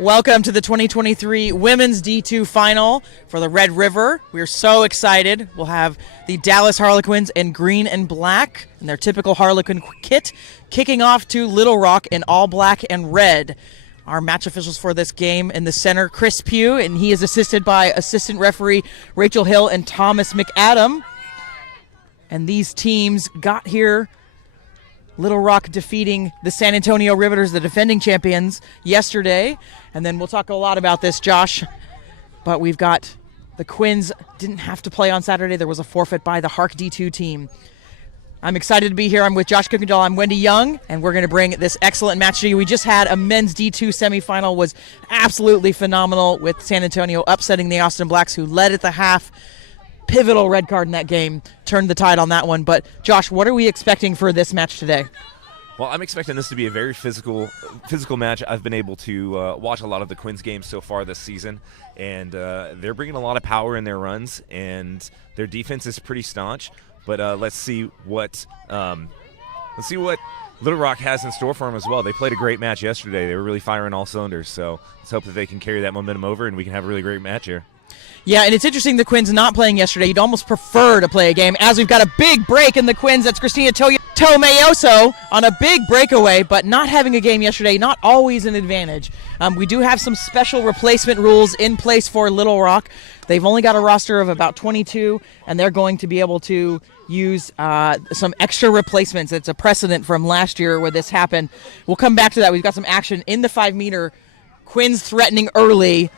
Welcome to the 2023 Women's D2 Final for the Red River. We're so excited. We'll have the Dallas Harlequins in green and black in their typical Harlequin kit, kicking off to Little Rock in all black and red. Our match officials for this game in the center, Chris Pugh, and he is assisted by assistant referee Rachel Hill and Thomas McAdam. And these teams got here. Little Rock defeating the San Antonio Riveters, the defending champions, yesterday. And then we'll talk a lot about this, Josh. But we've got the Quins didn't have to play on Saturday. There was a forfeit by the Hark D2 team. I'm excited to be here. I'm with Josh Kuykendall. I'm Wendy Young, and we're going to bring this excellent match to you. We just had a men's D2 semifinal. Was absolutely phenomenal with San Antonio upsetting the Austin Blacks, who led at the half. Pivotal red card in that game, turned the tide on that one. But, Josh, what are we expecting for this match today? Well, I'm expecting this to be a very physical match. I've been able to watch a lot of the Quins games so far this season, and they're bringing a lot of power in their runs, and their defense is pretty staunch. But let's see what Little Rock has in store for them as well. They played a great match yesterday. They were really firing all cylinders, so let's hope that they can carry that momentum over and we can have a really great match here. Yeah, and it's interesting the Quins not playing yesterday. You'd almost prefer to play a game, as we've got a big break in the Quins. That's Christina Tomayoso on a big breakaway, but not having a game yesterday, not always an advantage. We do have some special replacement rules in place for Little Rock. They've only got a roster of about 22, and they're going to be able to use some extra replacements. It's a precedent from last year where this happened. We'll come back to that. We've got some action in the 5-meter. Quins threatening early.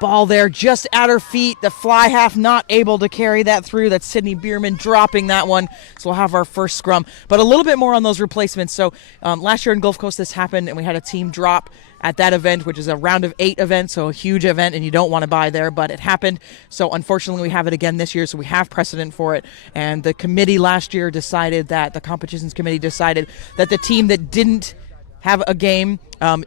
Ball there just at her feet. The fly half not able to carry that through. That's Sydney Bierman dropping that one. So we'll have our first scrum. But a little bit more on those replacements. So last year in Gulf Coast this happened, and we had a team drop at that event, which is a round of 8 event, so a huge event, and you don't want to buy there, but it happened. So unfortunately we have it again this year, so we have precedent for it. And the committee last year decided that, the competitions committee decided that the team that didn't have a game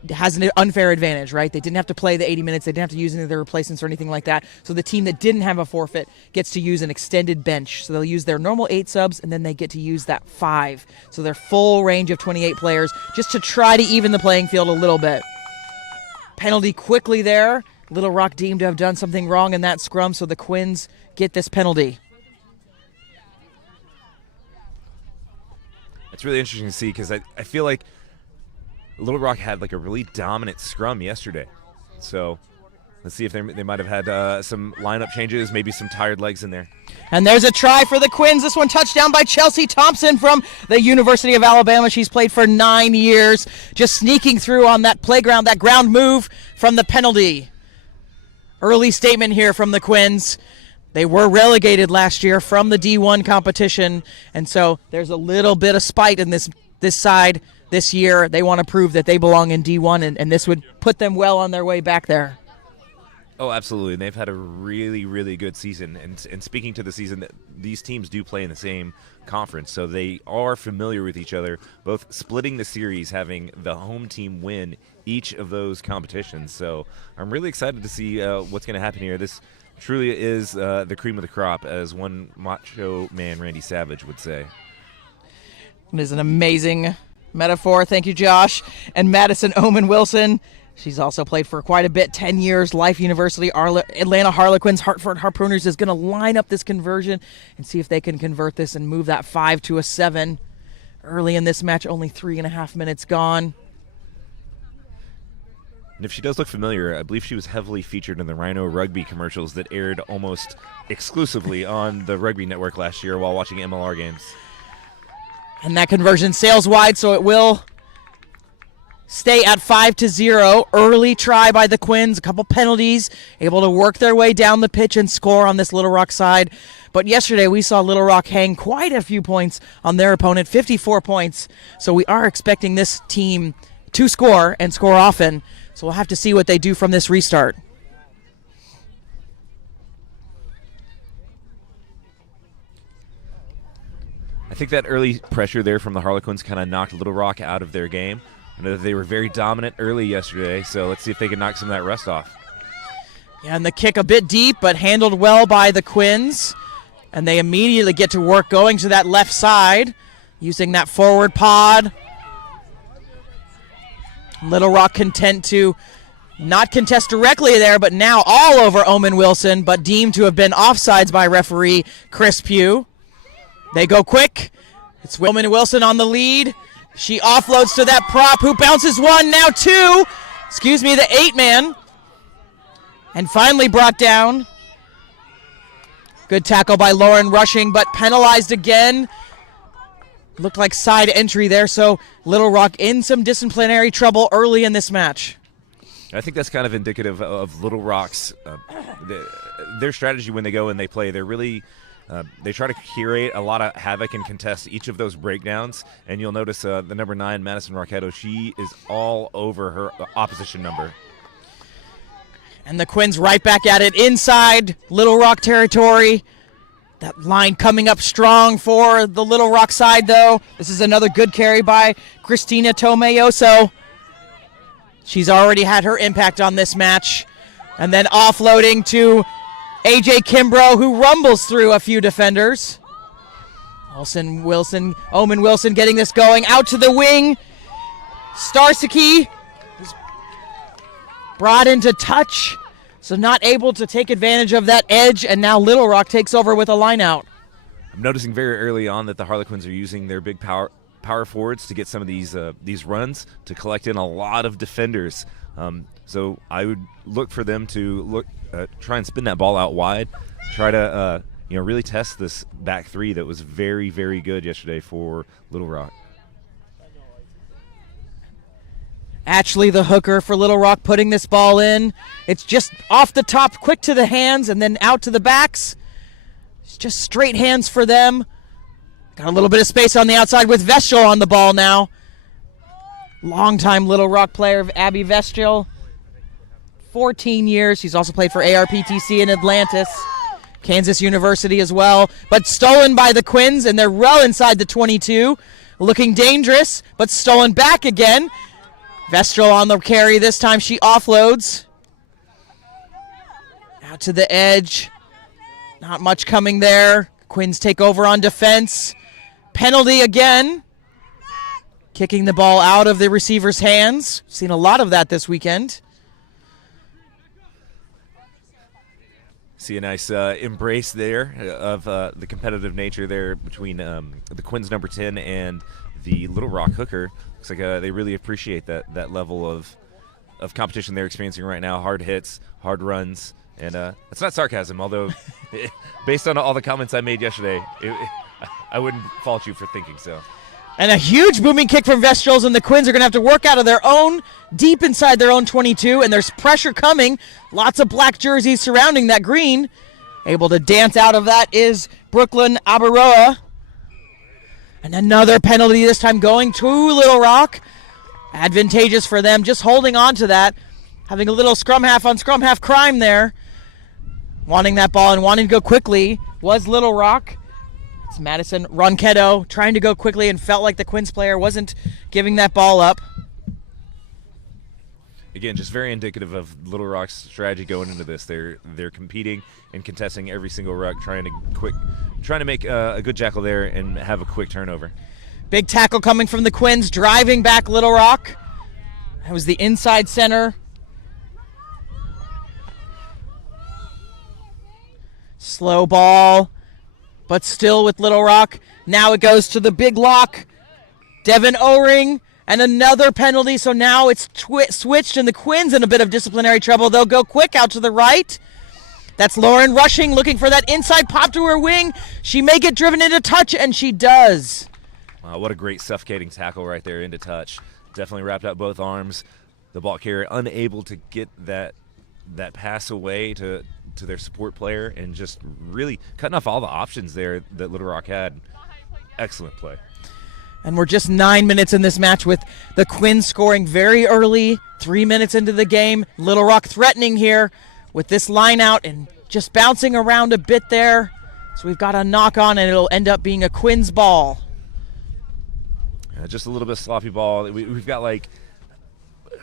has an unfair advantage, right? They didn't have to play the 80 minutes. They didn't have to use any of their replacements or anything like that. So the team that didn't have a forfeit gets to use an extended bench. So they'll use their normal 8 subs, and then they get to use that 5. So their full range of 28 players, just to try to even the playing field a little bit. Penalty quickly there. Little Rock deemed to have done something wrong in that scrum, so the Quins get this penalty. It's really interesting to see because I feel like Little Rock had like a really dominant scrum yesterday. So let's see if they might have had some lineup changes, maybe some tired legs in there. And there's a try for the Quins. This one touchdown by Chelsea Thompson from the University of Alabama. She's played for 9 years. Just sneaking through on that playground, that ground move from the penalty. Early statement here from the Quins. They were relegated last year from the D1 competition, and so there's a little bit of spite in this side. This year, they want to prove that they belong in D1, and this would put them well on their way back there. Oh, absolutely. They've had a really, really good season. And speaking to the season, these teams do play in the same conference, so they are familiar with each other, both splitting the series, having the home team win each of those competitions. So I'm really excited to see what's going to happen here. This truly is the cream of the crop, as one macho man, Randy Savage, would say. It is an amazing metaphor. Thank you, Josh. And Madison Oman Wilson, she's also played for quite a bit, 10 years, Life University, Atlanta Harlequins, Hartford Harpooners, is going to line up this conversion and see if they can convert this and move that 5 to a 7. Early in this match, only 3.5 minutes gone. And if she does look familiar, I believe she was heavily featured in the Rhino Rugby commercials that aired almost exclusively on the Rugby Network last year while watching MLR games. And that conversion sails wide, so it will stay at 5-0. Early try by the Quins, a couple penalties, able to work their way down the pitch and score on this Little Rock side. But yesterday we saw Little Rock hang quite a few points on their opponent, 54 points. So we are expecting this team to score and score often. So we'll have to see what they do from this restart. I think that early pressure there from the Harlequins kind of knocked Little Rock out of their game. I know that they were very dominant early yesterday, so let's see if they can knock some of that rust off. Yeah, and the kick a bit deep, but handled well by the Quins. And they immediately get to work going to that left side, using that forward pod. Little Rock content to Not contest directly there, but now all over Omen Wilson, but deemed to have been offsides by referee Chris Pugh. They go quick. It's Omen Wilson on the lead. She offloads to that prop who bounces one, now two. Excuse me, the 8-man. And finally brought down. Good tackle by Lauren Rushing, but penalized again. Looked like side entry there, so Little Rock in some disciplinary trouble early in this match. I think that's kind of indicative of Little Rock's their strategy when they go and they play. They're really they try to curate a lot of havoc and contest each of those breakdowns. And you'll notice the number 9, Madison Marquetto, she is all over her opposition number. And the Quins right back at it inside Little Rock territory. That line coming up strong for the Little Rock side, though. This is another good carry by Christina Tomeyoso. She's already had her impact on this match. And then offloading to AJ Kimbrough, who rumbles through a few defenders. Omen Wilson getting this going. Out to the wing. Starsky is brought into touch. So not able to take advantage of that edge, and now Little Rock takes over with a line out. I'm noticing very early on that the Harlequins are using their big power forwards to get some of these runs to collect in a lot of defenders. So I would look for them to try and spin that ball out wide, try to really test this back three that was very, very good yesterday for Little Rock. Ashley, the hooker for Little Rock, putting this ball in. It's just off the top, quick to the hands, and then out to the backs. It's just straight hands for them. Got a little bit of space on the outside with Vestal on the ball now. Longtime Little Rock player, Abby Vestal. 14 years. She's also played for ARPTC in Atlantis. Kansas University as well. But stolen by the Quins, and they're well inside the 22. Looking dangerous, but stolen back again. Vestal on the carry this time. She offloads. Out to the edge. Not much coming there. Quins take over on defense. Penalty again. Kicking the ball out of the receiver's hands. Seen a lot of that this weekend. See a nice embrace there of the competitive nature there between the Quins number 10 and the Little Rock hooker. Looks like they really appreciate that level of competition they're experiencing right now. Hard hits, hard runs, and it's not sarcasm, although based on all the comments I made yesterday, I wouldn't fault you for thinking so. And a huge booming kick from Vestals, and the Quins are going to have to work out of their own, deep inside their own 22, and there's pressure coming. Lots of black jerseys surrounding that green. Able to dance out of that is Brooklyn Abaroa. And another penalty, this time going to Little Rock. Advantageous for them, just holding on to that. Having a little scrum half on scrum half crime there. Wanting that ball and wanting to go quickly was Little Rock. It's Madison Ronquetto trying to go quickly and felt like the Quins player wasn't giving that ball up. Again, just very indicative of Little Rock's strategy going into this. They're competing and contesting every single ruck, trying to make a good jackal there and have a quick turnover. Big tackle coming from the Quins, driving back Little Rock. That was the inside center. Slow ball, but still with Little Rock. Now it goes to the big lock. Devin O-ring, and another penalty, so now it's switched, and the Quins in a bit of disciplinary trouble. They'll go quick out to the right. That's Lauren Rushing, looking for that inside pop to her wing. She may get driven into touch, and she does. What a great suffocating tackle right there into touch. Definitely wrapped up both arms. The ball carrier unable to get that pass away to their support player, and just really cutting off all the options there that Little Rock had. Excellent play. And we're just 9 minutes in this match with the Quins scoring very early, 3 minutes into the game. Little Rock threatening here with this line out and just bouncing around a bit there. So we've got a knock on, and it'll end up being a Quins ball. Just a little bit of sloppy ball. We've got like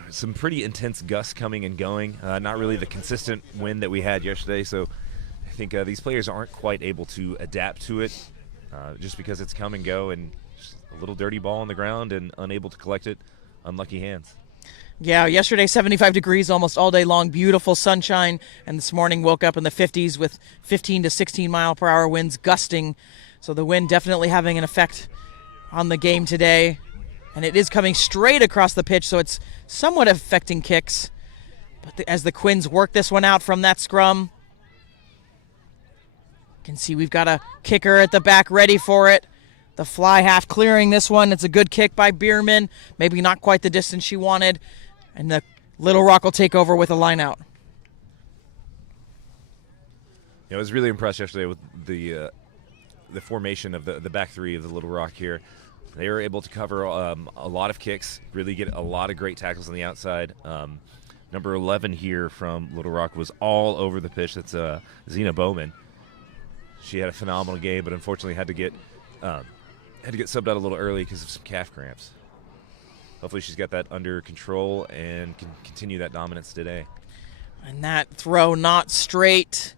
some pretty intense gusts coming and going. Not really the consistent wind that we had yesterday. So I think these players aren't quite able to adapt to it just because it's come and go, and just a little dirty ball on the ground and unable to collect it. Unlucky hands. Yeah, yesterday 75 degrees almost all day long, beautiful sunshine, and this morning woke up in the 50s with 15 to 16 mile per hour winds gusting. So the wind definitely having an effect on the game today, and it is coming straight across the pitch, so it's somewhat affecting kicks. But as the Quins work this one out from that scrum, you can see we've got a kicker at the back ready for it. The fly half clearing this one. It's a good kick by Bierman. Maybe not quite the distance she wanted. And the Little Rock will take over with a line out. I was really impressed yesterday with the formation of the back three of the Little Rock here. They were able to cover a lot of kicks, really get a lot of great tackles on the outside. Number 11 here from Little Rock was all over the pitch. That's Zena Bowman. She had a phenomenal game, but unfortunately had to get subbed out a little early because of some calf cramps. Hopefully she's got that under control and can continue that dominance today. And that throw not straight.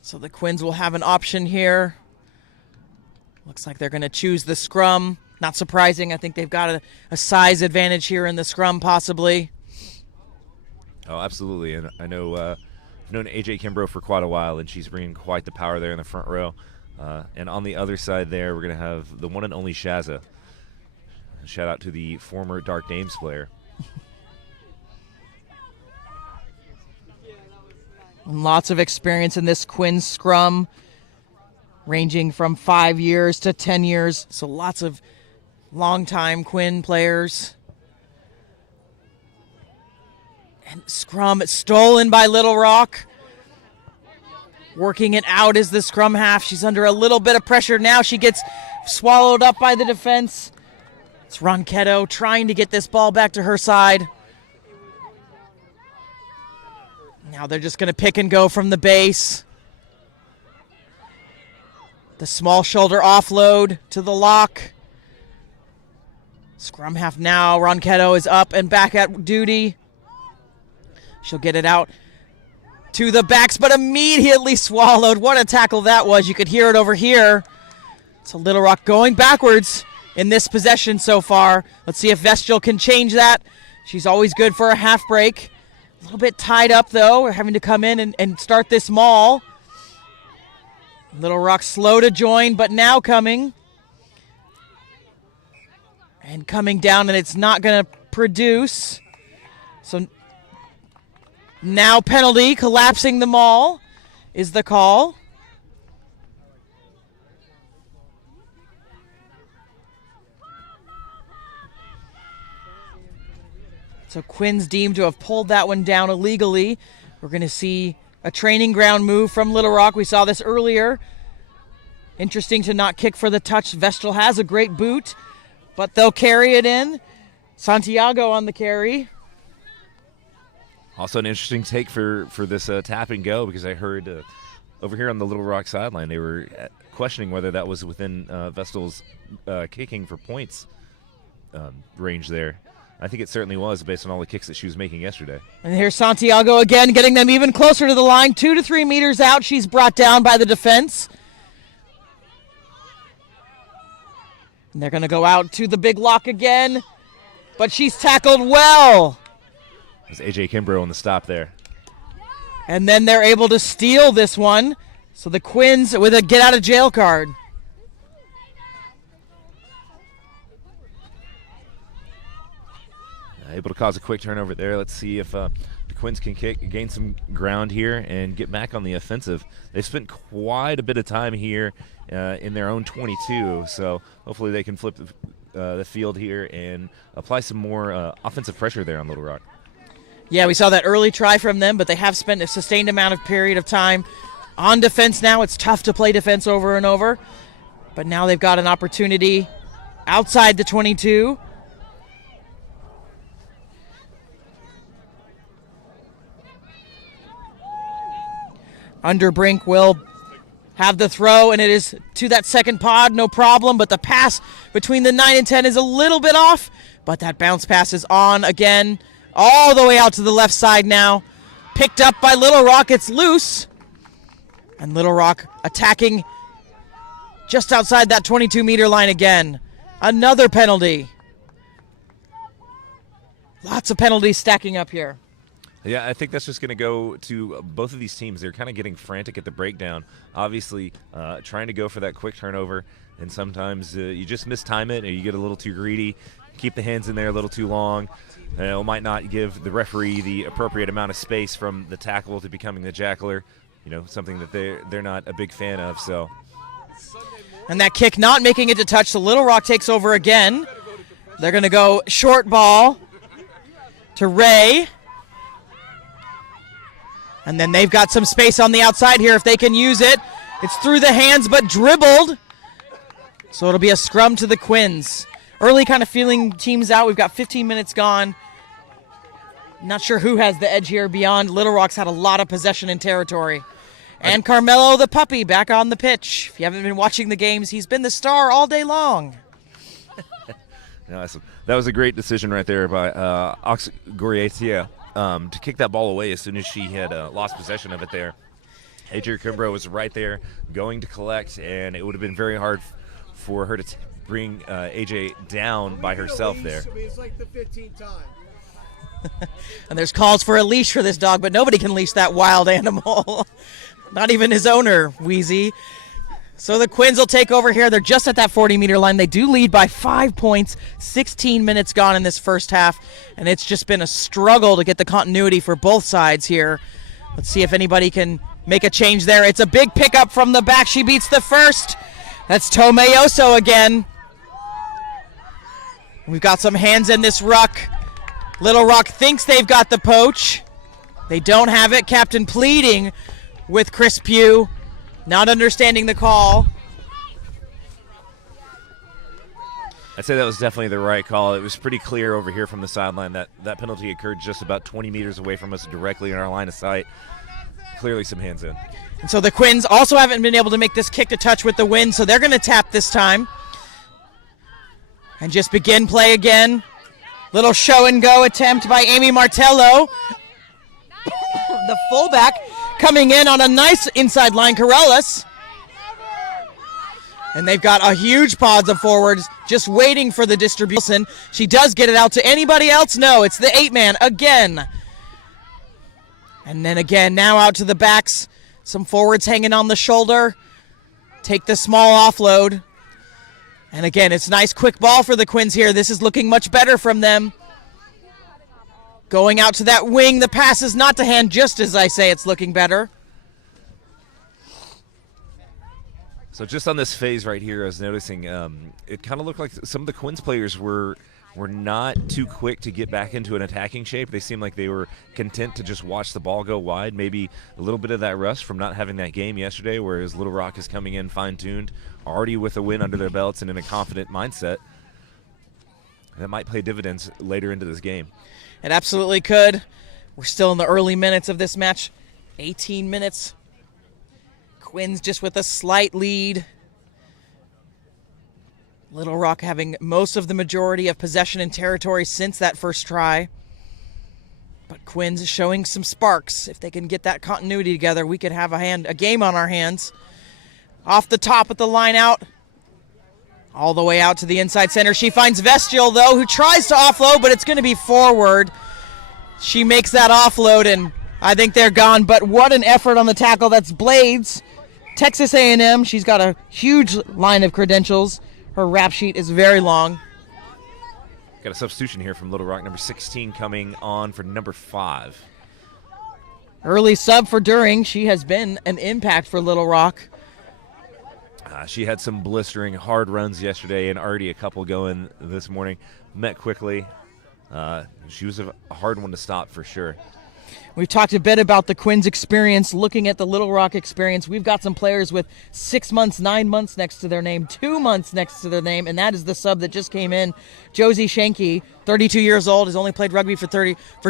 So the Quins will have an option here. Looks like they're going to choose the scrum. Not surprising. I think they've got a size advantage here in the scrum possibly. Oh, absolutely. And I know I've known AJ Kimbrough for quite a while, and she's bringing quite the power there in the front row. And on the other side there, we're going to have the one and only Shazza. Shout out to the former Dark Dames player. Lots of experience in this Quins scrum, ranging from 5 years to 10 years. So lots of longtime Quinn players. And scrum stolen by Little Rock. Working it out as the scrum half. She's under a little bit of pressure now. She gets swallowed up by the defense. It's Ronquetto trying to get this ball back to her side. Now they're just going to pick and go from the base. The small shoulder offload to the lock. Scrum half now. Ronquetto is up and back at duty. She'll get it out to the backs, but immediately swallowed. What a tackle that was. You could hear it over here. So Little Rock going backwards in this possession so far. Let's see if Vestal can change that. She's always good for a half break. A little bit tied up, though. We're having to come in and start this maul. Little Rock slow to join, but now coming. And coming down, and it's not going to produce. So now penalty, collapsing the maul is the call. So Quins deemed to have pulled that one down illegally. We're going to see a training ground move from Little Rock. We saw this earlier. Interesting to not kick for the touch. Vestal has a great boot, but they'll carry it in. Santiago on the carry. Also an interesting take for this tap and go, because I heard over here on the Little Rock sideline they were questioning whether that was within Vestal's kicking for points range there. I think it certainly was based on all the kicks that she was making yesterday. And here's Santiago again, getting them even closer to the line. 2 to 3 meters out. She's brought down by the defense. And they're going to go out to the big lock again. But she's tackled well. There's AJ Kimbrough on the stop there. And then they're able to steal this one. So the Quins with a get-out-of-jail card. Able to cause a quick turnover there. Let's see if the Quins can gain some ground here and get back on the offensive. They've spent quite a bit of time here in their own 22, so hopefully they can flip the field here and apply some more offensive pressure there on Little Rock. Yeah, we saw that early try from them, but they have spent a sustained amount of period of time on defense now. It's tough to play defense over and over, but now they've got an opportunity outside the 22. Underbrink will have the throw, and it is to that second pod, no problem, but the pass between the 9 and 10 is a little bit off, but that bounce pass is on again, all the way out to the left side now. Picked up by Little Rock, it's loose, and Little Rock attacking just outside that 22-meter line again. Another penalty. Lots of penalties stacking up here. Yeah, I think that's just going to go to both of these teams. They're kind of getting frantic at the breakdown. Obviously, trying to go for that quick turnover, and sometimes you just mistime it, or you get a little too greedy, keep the hands in there a little too long. It might not give the referee the appropriate amount of space from the tackle to becoming the jackler. Something that they're not a big fan of. So, and that kick not making it to touch, so Little Rock takes over again. They're going to go short ball to Ray. And then they've got some space on the outside here if they can use it. It's through the hands but dribbled. So it'll be a scrum to the Quins. Early kind of feeling teams out. We've got 15 minutes gone. Not sure who has the edge here beyond. Little Rock's had a lot of possession in territory. And Carmelo the puppy back on the pitch. If you haven't been watching the games, he's been the star all day long. That was a great decision right there by Oxgorietia. To kick that ball away as soon as she had lost possession of it there. AJ Kimbrough was right there going to collect, and it would have been very hard for her to bring AJ down by herself there. It's like the 15th time. And there's calls for a leash for this dog, but nobody can leash that wild animal. Not even his owner, Wheezy. So the Quins will take over here. They're just at that 40-meter line. They do lead by 5 points. 16 minutes gone in this first half, and it's just been a struggle to get the continuity for both sides here. Let's see if anybody can make a change there. It's a big pickup from the back. She beats the first. That's Tomeyoso again. We've got some hands in this ruck. Little Rock thinks they've got the poach. They don't have it. Captain pleading with Chris Pugh. Not understanding the call. I'd say that was definitely the right call. It was pretty clear over here from the sideline that that penalty occurred just about 20 meters away from us, directly in our line of sight. Clearly some hands in. And so the Quins also haven't been able to make this kick to touch with the wind, so they're going to tap this time. And just begin play again. Little show and go attempt by Amy Martello. The fullback coming in on a nice inside line, Corellis. And they've got a huge pods of forwards just waiting for the distribution. She does get it out to anybody else? No, it's the 8-man again. And then again, now out to the backs. Some forwards hanging on the shoulder. Take the small offload. And again, it's a nice quick ball for the Quins here. This is looking much better from them. Going out to that wing. The pass is not to hand, just as I say it's looking better. So just on this phase right here, I was noticing it kind of looked like some of the Quins players were not too quick to get back into an attacking shape. They seemed like they were content to just watch the ball go wide. Maybe a little bit of that rust from not having that game yesterday, whereas Little Rock is coming in fine-tuned, already with a win under their belts and in a confident mindset. And that might pay dividends later into this game. It absolutely could. We're still in the early minutes of this match. 18 minutes. Quins just with a slight lead. Little Rock having most of the majority of possession and territory since that first try. But Quins showing some sparks. If they can get that continuity together, we could have a game on our hands. Off the top with the line out. All the way out to the inside center. She finds Vestial, though, who tries to offload, but it's going to be forward. She makes that offload, and I think they're gone. But what an effort on the tackle. That's Blades, Texas A&M. She's got a huge line of credentials. Her rap sheet is very long. Got a substitution here from Little Rock, number 16 coming on for number 5. Early sub for During. She has been an impact for Little Rock. She had some blistering hard runs yesterday and already a couple going this morning. Met quickly. She was a hard one to stop for sure. We've talked a bit about the Quins experience, looking at the Little Rock experience. We've got some players with 6 months, 9 months next to their name, 2 months next to their name, and that is the sub that just came in. Josie Shanky, 32 years old, has only played rugby for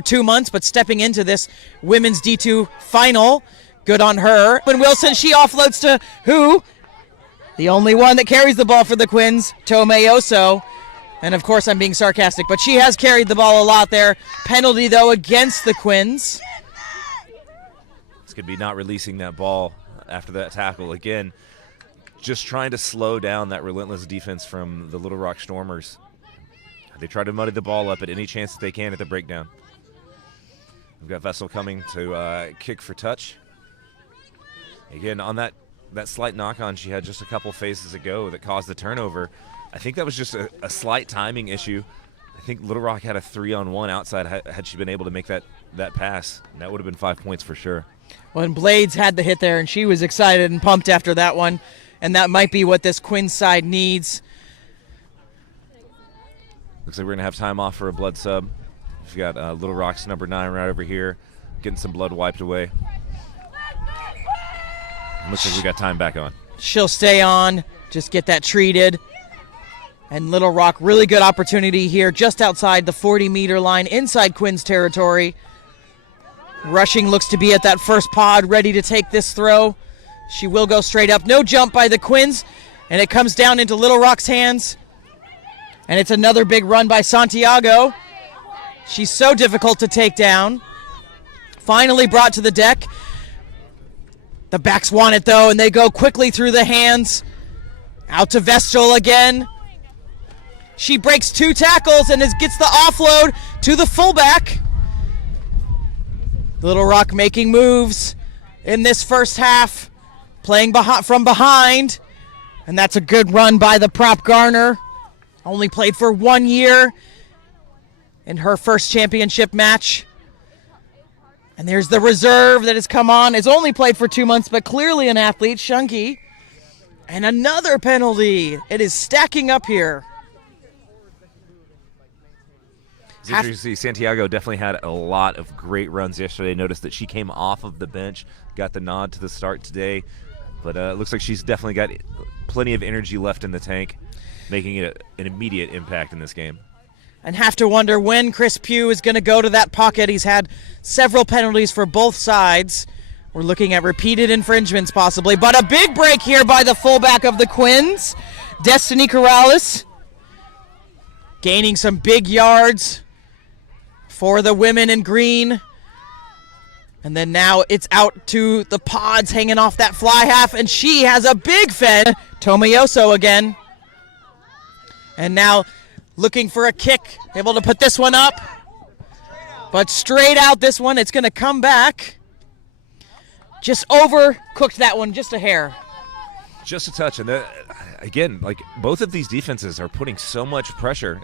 2 months, but stepping into this women's D2 final. Good on her. When Wilson, she offloads to who? The only one that carries the ball for the Quins, Tomeyoso. And, of course, I'm being sarcastic, but she has carried the ball a lot there. Penalty, though, against the Quins. This could be not releasing that ball after that tackle. Again, just trying to slow down that relentless defense from the Little Rock Stormers. They try to muddy the ball up at any chance that they can at the breakdown. We've got Vessel coming to kick for touch. Again, on that slight knock-on she had just a couple phases ago that caused the turnover, I think that was just a slight timing issue. I think Little Rock had a 3-on-1 outside had she been able to make that pass. And that would have been 5 points for sure. Well, and Blades had the hit there, and she was excited and pumped after that one, and that might be what this Quins side needs. Looks like we're going to have time off for a blood sub. We've got Little Rock's number 9 right over here, getting some blood wiped away. Looks like we got time back on. She'll stay on, just get that treated. And Little Rock, really good opportunity here just outside the 40-meter line inside Quins territory. Rushing looks to be at that first pod, ready to take this throw. She will go straight up. No jump by the Quins, and it comes down into Little Rock's hands. And it's another big run by Santiago. She's so difficult to take down. Finally brought to the deck. The backs want it, though, and they go quickly through the hands. Out to Vestal again. She breaks 2 tackles and gets the offload to the fullback. Little Rock making moves in this first half, playing from behind. And that's a good run by the prop Garner. Only played for 1 year in her first championship match. And there's the reserve that has come on. Has only played for 2 months, but clearly an athlete, Shunky. And another penalty. It is stacking up here. It's interesting to see Santiago definitely had a lot of great runs yesterday. Noticed that she came off of the bench, got the nod to the start today. But it looks like she's definitely got plenty of energy left in the tank, making it an immediate impact in this game. And have to wonder when Chris Pugh is going to go to that pocket. He's had several penalties for both sides. We're looking at repeated infringements possibly. But a big break here by the fullback of the Quins, Destiny Corrales. Gaining some big yards for the women in green. And then now it's out to the pods hanging off that fly half. And she has a big fed. Tomoyoso again. And now looking for a kick, able to put this one up. But straight out this one, it's going to come back. Just overcooked that one, just a hair. Just a touch. And again, like both of these defenses are putting so much pressure.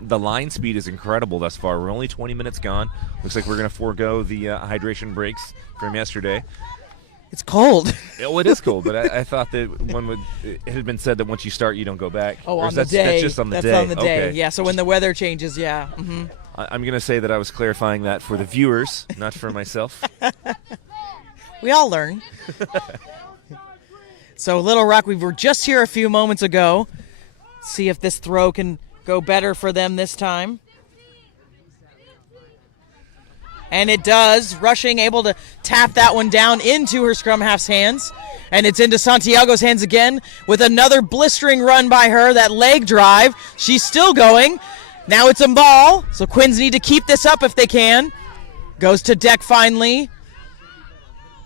The line speed is incredible thus far. We're only 20 minutes gone. Looks like we're going to forego the hydration breaks from yesterday. It's cold. Well, it is cold, but I thought that it had been said that once you start, you don't go back. Oh, on the that's, day. That's just on the day. That's on the day, okay. yeah. So when the weather changes, yeah. Mm-hmm. I'm going to say that I was clarifying that for the viewers, not for myself. We all learn. So Little Rock, we were just here a few moments ago. See if this throw can go better for them this time. And it does. Rushing, able to tap that one down into her scrum half's hands. And it's into Santiago's hands again with another blistering run by her, that leg drive. She's still going. Now it's a ball, so Quins need to keep this up if they can. Goes to deck finally.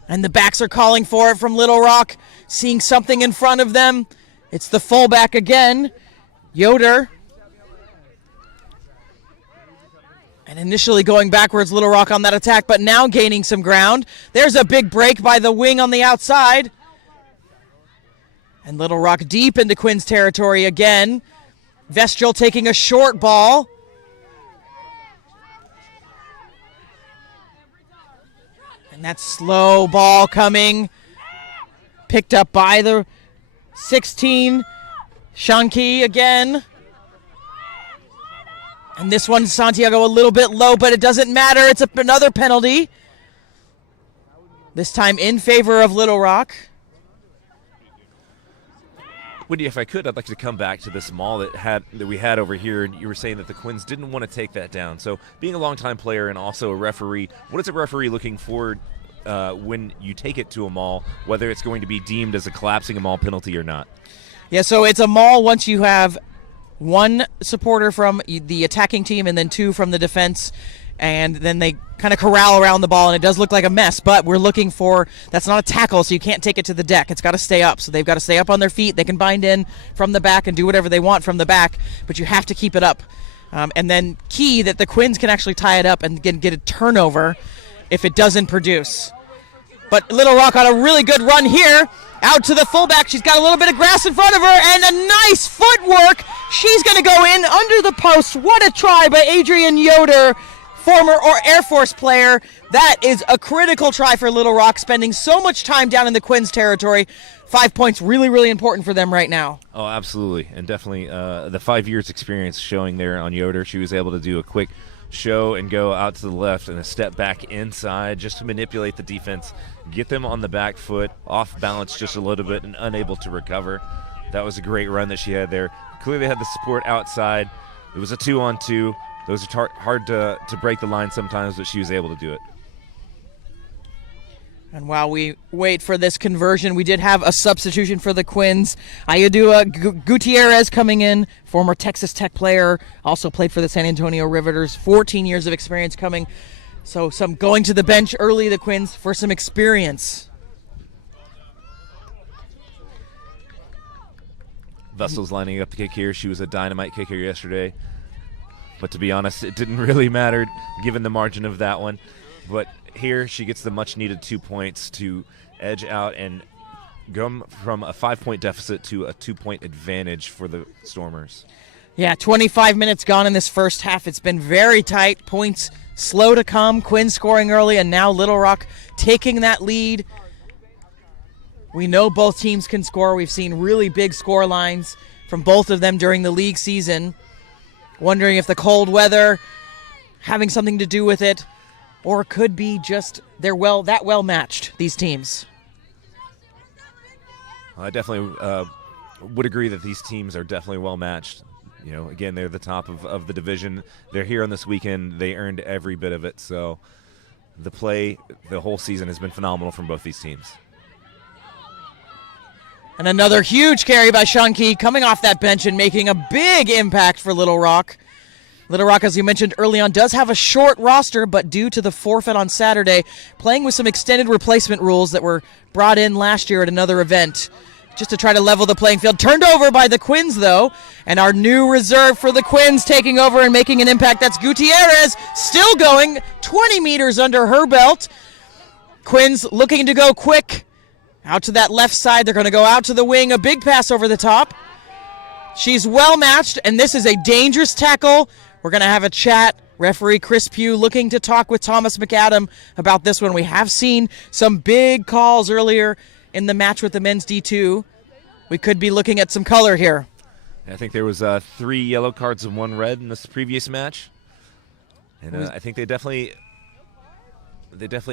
And the backs are calling for it from Little Rock, seeing something in front of them. It's the fullback again, Yoder. And initially going backwards, Little Rock on that attack, but now gaining some ground. There's a big break by the wing on the outside. And Little Rock deep into Quins territory again. Vestral taking a short ball. And that slow ball coming. Picked up by the 16. Shanki again. And this one, Santiago, a little bit low, but it doesn't matter. It's another penalty. This time in favor of Little Rock. Wendy, if I could, I'd like to come back to this maul that we had over here. And you were saying that the Quins didn't want to take that down. So being a longtime player and also a referee, what is a referee looking for when you take it to a maul, whether it's going to be deemed as a collapsing a maul penalty or not? Yeah, so it's a maul once you have one supporter from the attacking team and then two from the defense, and then they kind of corral around the ball, and it does look like a mess, but we're looking for, that's not a tackle, so you can't take it to the deck. It's got to stay up, so they've got to stay up on their feet. They can bind in from the back and do whatever they want from the back, but you have to keep it up. And then key that the Quins can actually tie it up and get a turnover if it doesn't produce. But Little Rock on a really good run here. Out to the fullback. She's got a little bit of grass in front of her and a nice footwork. She's going to go in under the post. What a try by Adrienne Yoder, former Air Force player. That is a critical try for Little Rock, spending so much time down in the Quins territory. 5 points really, really important for them right now. Oh, absolutely. And definitely the 5 years experience showing there on Yoder. She was able to do a quick show and go out to the left and a step back inside just to manipulate the defense, get them on the back foot, off balance just a little bit and unable to recover. That was a great run that she had there. Clearly had the support outside. It was a 2-on-2. Those are hard to break the line sometimes, but she was able to do it. And while we wait for this conversion, we did have a substitution for the Quins. Ayadua Gutierrez coming in, former Texas Tech player, also played for the San Antonio Riveters, 14 years of experience coming. So some going to the bench early, the Quins, for some experience. Vessel's lining up the kick here. She was a dynamite kicker yesterday. But to be honest, it didn't really matter given the margin of that one. But here she gets the much-needed 2 points to edge out and go from a 5-point deficit to a 2-point advantage for the Stormers. Yeah, 25 minutes gone in this first half. It's been very tight. Points slow to come. Quinn scoring early, and now Little Rock taking that lead. We know both teams can score. We've seen really big score lines from both of them during the league season. Wondering if the cold weather having something to do with it, or it could be just they're that well matched, these teams. I definitely would agree that these teams are definitely well matched. You know, again, they're the top of the division. They're here on this weekend. They earned every bit of it. So the play, the whole season has been phenomenal from both these teams. And another huge carry by Shunky coming off that bench and making a big impact for Little Rock. Little Rock, as you mentioned early on, does have a short roster, but due to the forfeit on Saturday, playing with some extended replacement rules that were brought in last year at another event, just to try to level the playing field. Turned over by the Quins, though, and our new reserve for the Quins taking over and making an impact. That's Gutierrez, still going, 20 meters under her belt. Quins looking to go quick. Out to that left side, they're going to go out to the wing, a big pass over the top. She's well matched, and this is a dangerous tackle. We're going to have a chat. Referee Chris Pugh looking to talk with Thomas McAdam about this one. We have seen some big calls earlier in the match with the men's D2. We could be looking at some color here. I think there was 3 yellow cards and 1 red in this previous match. And I think they definitely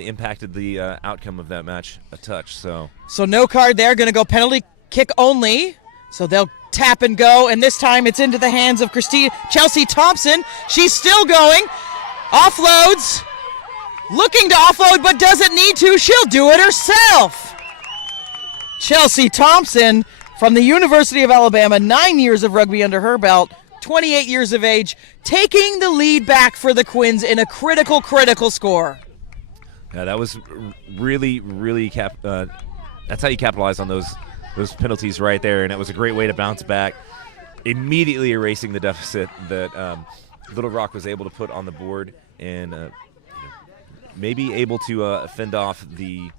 impacted the outcome of that match a touch. So no card there. Going to go penalty kick only. So they'll tap and go, and this time it's into the hands of Chelsea Thompson. She's still going. Offloads. Looking to offload, but doesn't need to. She'll do it herself. Chelsea Thompson from the University of Alabama, 9 years of rugby under her belt, 28 years of age, taking the lead back for the Quins in a critical score. Yeah, that was really that's how you capitalize on those penalties right there, and it was a great way to bounce back, immediately erasing the deficit that Little Rock was able to put on the board, and maybe able to fend off the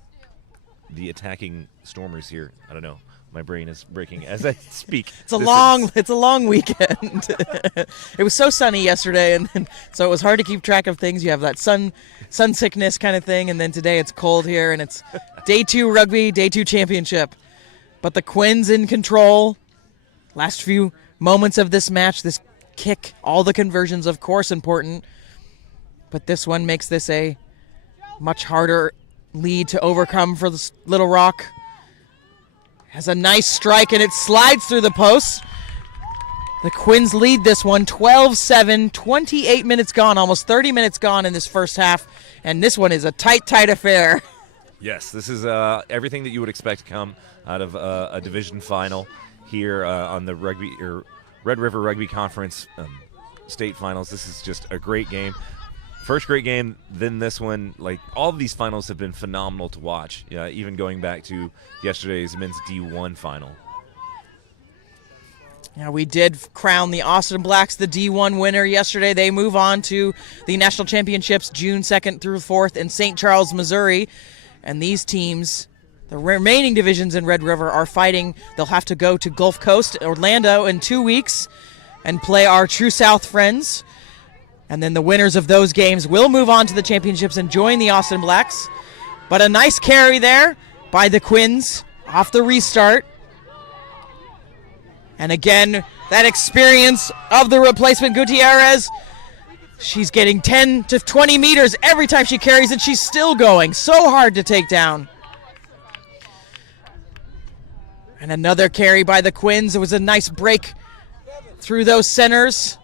attacking Stormers here. I don't know. My brain is breaking as I speak. It's a long weekend. It was so sunny yesterday, and so it was hard to keep track of things. You have that sun sickness kind of thing, and then today it's cold here, and it's day 2 rugby, day 2 championship. But the Quins in control. Last few moments of this match, this kick, all the conversions, of course, important. But this one makes this a much harder lead to overcome for the Little Rock. Has a nice strike, and it slides through the posts. The Quins lead this one 12-7, 28 minutes gone, almost 30 minutes gone in this first half. And this one is a tight affair. Yes, this is everything that you would expect to come out of a division final here on the Red River Rugby Conference state finals. This is just a great game. First great game, then this one. Like, all of these finals have been phenomenal to watch, even going back to yesterday's men's D1 final. Now, we did crown the Austin Blacks the D1 winner yesterday. They move on to the national championships June 2nd through 4th in St. Charles, Missouri. And these teams, the remaining divisions in Red River, are fighting. They'll have to go to Gulf Coast, Orlando, in 2 weeks and play our True South friends. And then the winners of those games will move on to the championships and join the Austin Blacks. But a nice carry there by the Quins off the restart. And again, that experience of the replacement Gutierrez. She's getting 10 to 20 meters every time she carries, and she's still going. So hard to take down. And another carry by the Quins. It was a nice break through those centers.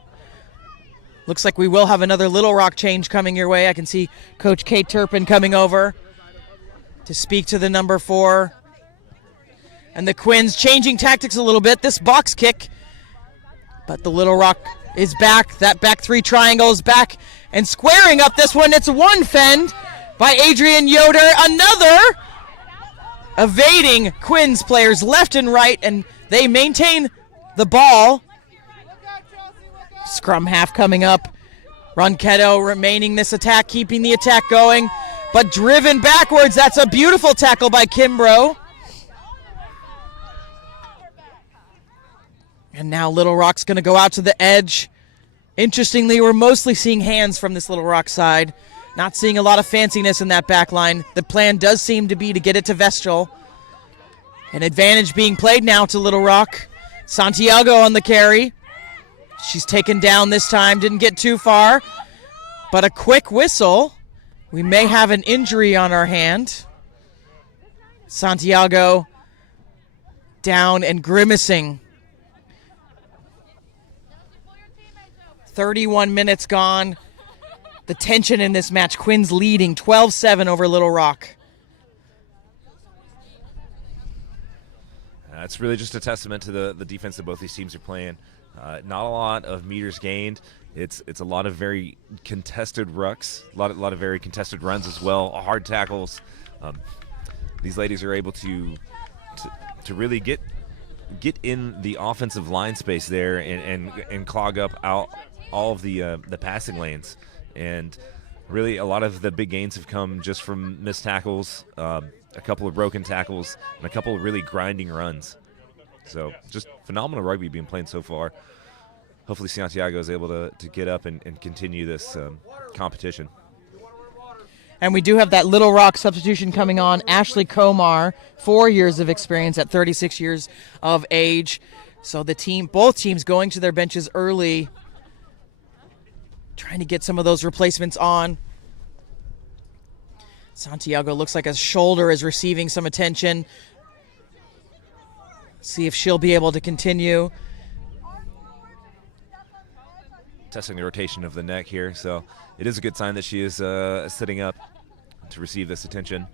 Looks like we will have another Little Rock change coming your way. I can see Coach Kate Turpin coming over to speak to the number 4. And the Quins changing tactics a little bit. This box kick. But the Little Rock is back. That back 3 triangle is back and squaring up this one. It's one fend by Adrian Yoder. Another evading Quins players left and right, and they maintain the ball. Scrum half coming up. Ronquetto remaining this attack, keeping the attack going, but driven backwards. That's a beautiful tackle by Kimbrough. And now Little Rock's going to go out to the edge. Interestingly, we're mostly seeing hands from this Little Rock side. Not seeing a lot of fanciness in that back line. The plan does seem to be to get it to Vestal. An advantage being played now to Little Rock. Santiago on the carry. She's taken down this time. Didn't get too far. But a quick whistle. We may have an injury on our hand. Santiago down and grimacing. 31 minutes gone. The tension in this match. Quins leading 12-7 over Little Rock. It's really just a testament to the defense that both these teams are playing. Not a lot of meters gained. It's a lot of very contested rucks, a lot of very contested runs as well, hard tackles. These ladies are able to really get in the offensive line space there and clog up all of the passing lanes. And really a lot of the big gains have come just from missed tackles, a couple of broken tackles, and a couple of really grinding runs. So just phenomenal rugby being played so far. Hopefully Santiago is able to get up and continue this competition. And we do have that Little Rock substitution coming on. Ashley Komar, 4 years of experience at 36 years of age. So both teams going to their benches early, trying to get some of those replacements on. Santiago looks like his shoulder is receiving some attention. See if she'll be able to continue. Testing the rotation of the neck here, so it is a good sign that she is sitting up to receive this attention.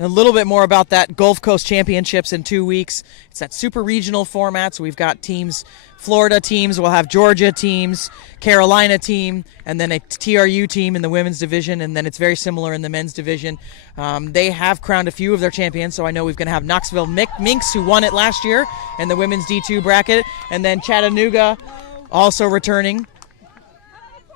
And a little bit more about that Gulf Coast Championships in 2 weeks. It's that super regional format, so we've got teams, Florida teams, we'll have Georgia teams, Carolina team, and then a TRU team in the women's division, and then it's very similar in the men's division. They have crowned a few of their champions, so I know we're going to have Knoxville Minks, who won it last year in the women's D2 bracket, and then Chattanooga also returning.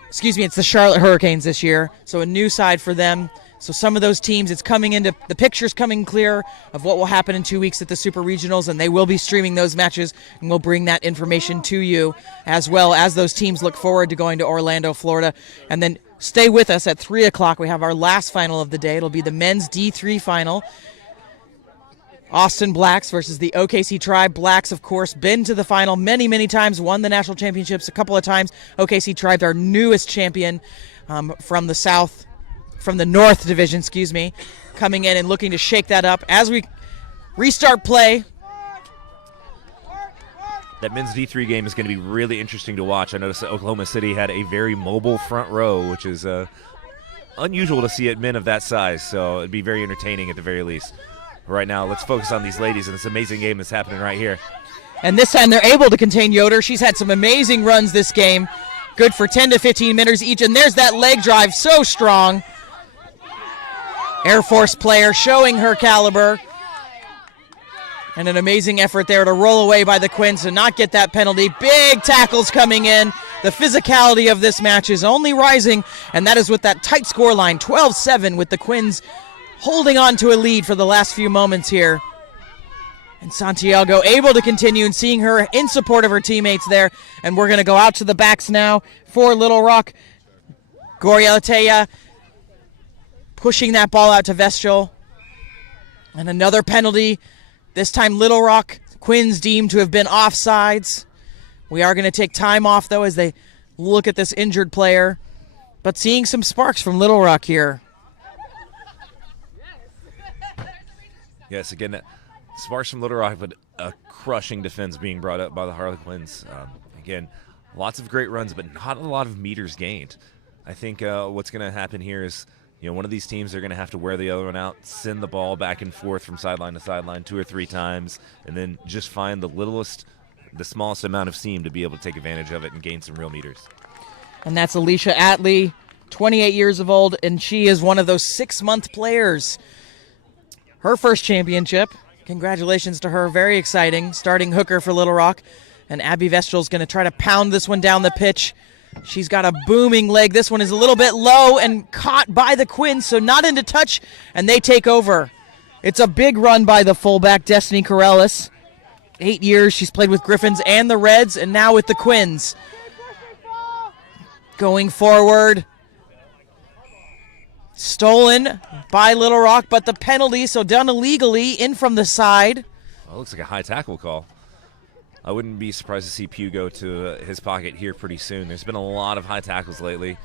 Excuse me, it's the Charlotte Hurricanes this year, so a new side for them. So some of those teams, it's coming into the picture's coming clear of what will happen in 2 weeks at the Super Regionals, and they will be streaming those matches, and we'll bring that information to you as well as those teams look forward to going to Orlando, Florida. And then stay with us at 3 o'clock. We have our last final of the day. It'll be the men's D3 final. Austin Blacks versus the OKC Tribe. Blacks, of course, been to the final many, many times, won the national championships a couple of times. OKC Tribe, our newest champion from the North Division, coming in and looking to shake that up as we restart play. That men's D3 game is going to be really interesting to watch. I noticed that Oklahoma City had a very mobile front row, which is unusual to see at men of that size, so it'd be very entertaining at the very least. Right now, let's focus on these ladies and this amazing game that's happening right here. And this time they're able to contain Yoder. She's had some amazing runs this game. Good for 10 to 15 minutes each, and there's that leg drive, so strong. Air Force player showing her caliber. And an amazing effort there to roll away by the Quins to not get that penalty. Big tackles coming in. The physicality of this match is only rising, and that is with that tight score line, 12-7, with the Quins holding on to a lead for the last few moments here. And Santiago able to continue and seeing her in support of her teammates there. And we're going to go out to the backs now for Little Rock. Gorialatea pushing that ball out to Vestial. And another penalty. This time Little Rock, Quins deemed to have been offsides. We are going to take time off, though, as they look at this injured player. But seeing some sparks from Little Rock here. Yes, again, sparks from Little Rock, but a crushing defense being brought up by the Harlequins. Again, lots of great runs, but not a lot of meters gained. I think what's going to happen here is, one of these teams are going to have to wear the other one out, send the ball back and forth from sideline to sideline 2 or 3 times, and then just find the smallest amount of seam to be able to take advantage of it and gain some real meters. And that's Alicia Atley, 28 years of old, and she is one of those 6-month players. Her first championship. Congratulations to her. Very exciting. Starting hooker for Little Rock. And Abby Vestial's going to try to pound this one down the pitch. She's got a booming leg. This one is a little bit low and caught by the Quins, so not into touch, and they take over. It's a big run by the fullback, Destiny Corellis. 8 years she's played with Griffins and the Reds, and now with the Quins. Going forward. Stolen by Little Rock, but the penalty, so done illegally, in from the side. Well, looks like a high tackle call. I wouldn't be surprised to see Pugh go to his pocket here pretty soon. There's been a lot of high tackles lately.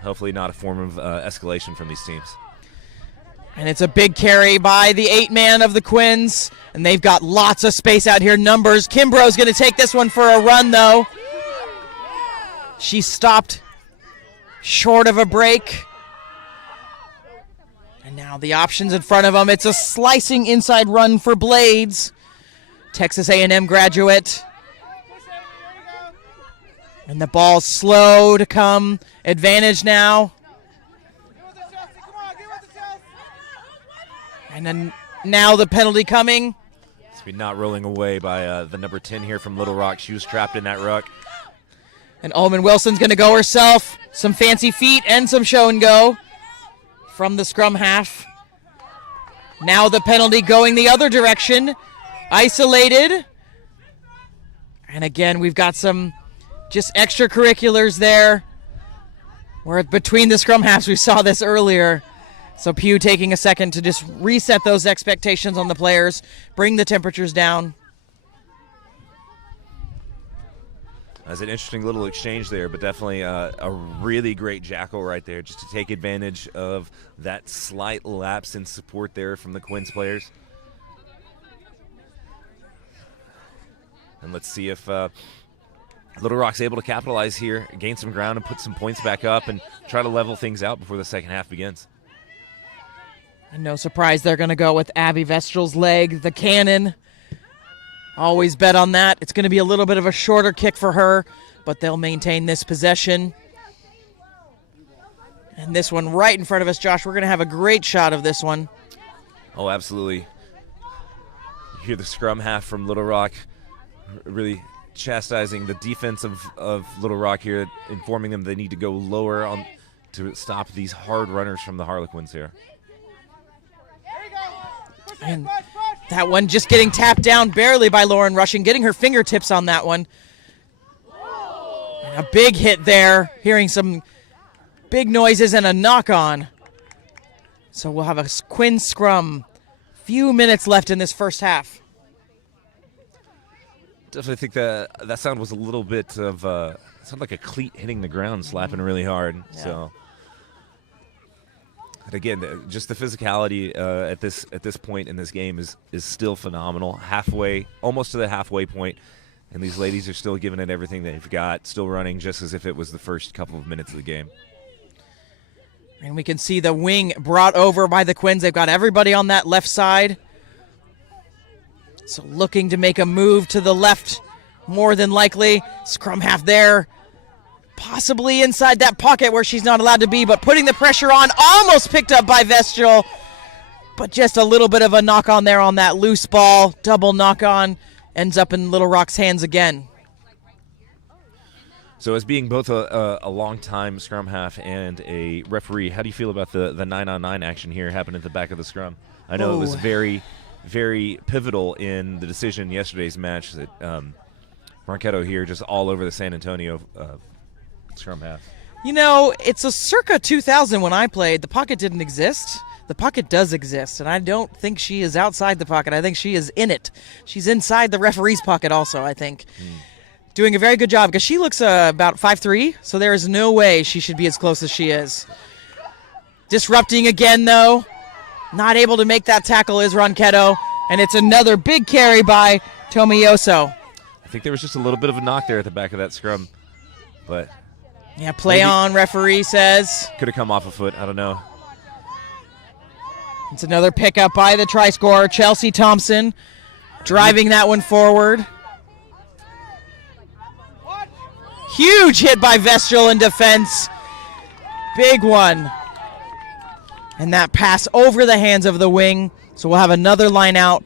Hopefully not a form of escalation from these teams. And it's a big carry by the 8-man of the Quins, and they've got lots of space out here. Numbers. Kimbrough's going to take this one for a run, though. She stopped short of a break. And now the options in front of them. It's a slicing inside run for Blades. Texas A&M graduate. And the ball slow to come. Advantage now. And then now the penalty coming. It's not rolling away by the number 10 here from Little Rock. She was trapped in that ruck. And Ullman Wilson's going to go herself. Some fancy feet and some show and go from the scrum half. Now the penalty going the other direction. Isolated. And again, we've got some just extracurriculars there. We're between the scrum halves. We saw this earlier. So Pugh taking a second to just reset those expectations on the players, bring the temperatures down. That's an interesting little exchange there, but definitely a really great jackal right there just to take advantage of that slight lapse in support there from the Quins players. And let's see if Little Rock's able to capitalize here, gain some ground, and put some points back up and try to level things out before the second half begins. And no surprise they're going to go with Abby Vestial's leg, the cannon. Always bet on that. It's going to be a little bit of a shorter kick for her, but they'll maintain this possession. And this one right in front of us, Josh. We're going to have a great shot of this one. Oh, absolutely. You hear the scrum half from Little Rock really chastising the defense of Little Rock here, informing them they need to go lower on to stop these hard runners from the Harlequins here. And that one just getting tapped down barely by Lauren Rushing, getting her fingertips on that one. And a big hit there, hearing some big noises and a knock-on. So we'll have a Quinn scrum. Few minutes left in this first half. Definitely think that sound was a little bit of sounded like a cleat hitting the ground, slapping really hard. Yeah. So, and again, just the physicality at this point in this game is still phenomenal. Halfway, almost to the halfway point, and these ladies are still giving it everything they've got, still running just as if it was the first couple of minutes of the game. And we can see the wing brought over by the Quins. They've got everybody on that left side. So looking to make a move to the left, more than likely. Scrum half there, possibly inside that pocket where she's not allowed to be, but putting the pressure on, almost picked up by Vestial. but just a little bit of a knock on there on that loose ball. Double knock on, ends up in Little Rock's hands again. So as being both a long-time scrum half and a referee, how do you feel about the 9-on-9 action here happening at the back of the scrum? I know it was very, very pivotal in the decision yesterday's match that Marquetto here just all over the San Antonio scrum half. You know, it's a circa 2000 when I played. The pocket didn't exist. The pocket does exist, and I don't think she is outside the pocket. I think she is in it. She's inside the referee's pocket also, I think. Doing a very good job because she looks about 5'3", so there is no way she should be as close as she is. Disrupting again, though. Not able to make that tackle is Ronquetto, and it's another big carry by Tomiyoso. I think there was just a little bit of a knock there at the back of that scrum, but yeah, play on, referee says. Could have come off a foot. I don't know. It's another pickup by the try scorer, Chelsea Thompson, driving that one forward. Huge hit by Vestral in defense. Big one. And that pass over the hands of the wing. So we'll have another line out.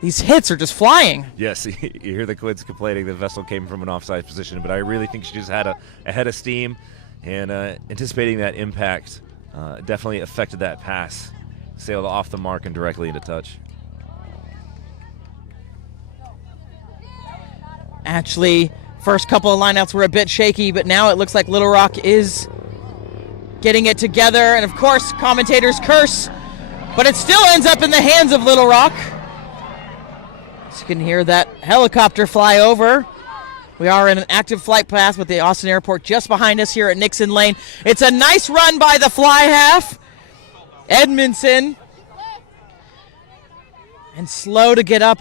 These hits are just flying. Yes, you hear the Quins complaining that Vestal came from an offside position, but I really think she just had a head of steam, and anticipating that impact definitely affected that pass. Sailed off the mark and directly into touch. Actually, first couple of lineouts were a bit shaky, but now it looks like Little Rock is getting it together. And, of course, commentators curse, but it still ends up in the hands of Little Rock. So you can hear that helicopter fly over. We are in an active flight path with the Austin Airport just behind us here at Nixon Lane. It's a nice run by the fly half. Edmondson. And slow to get up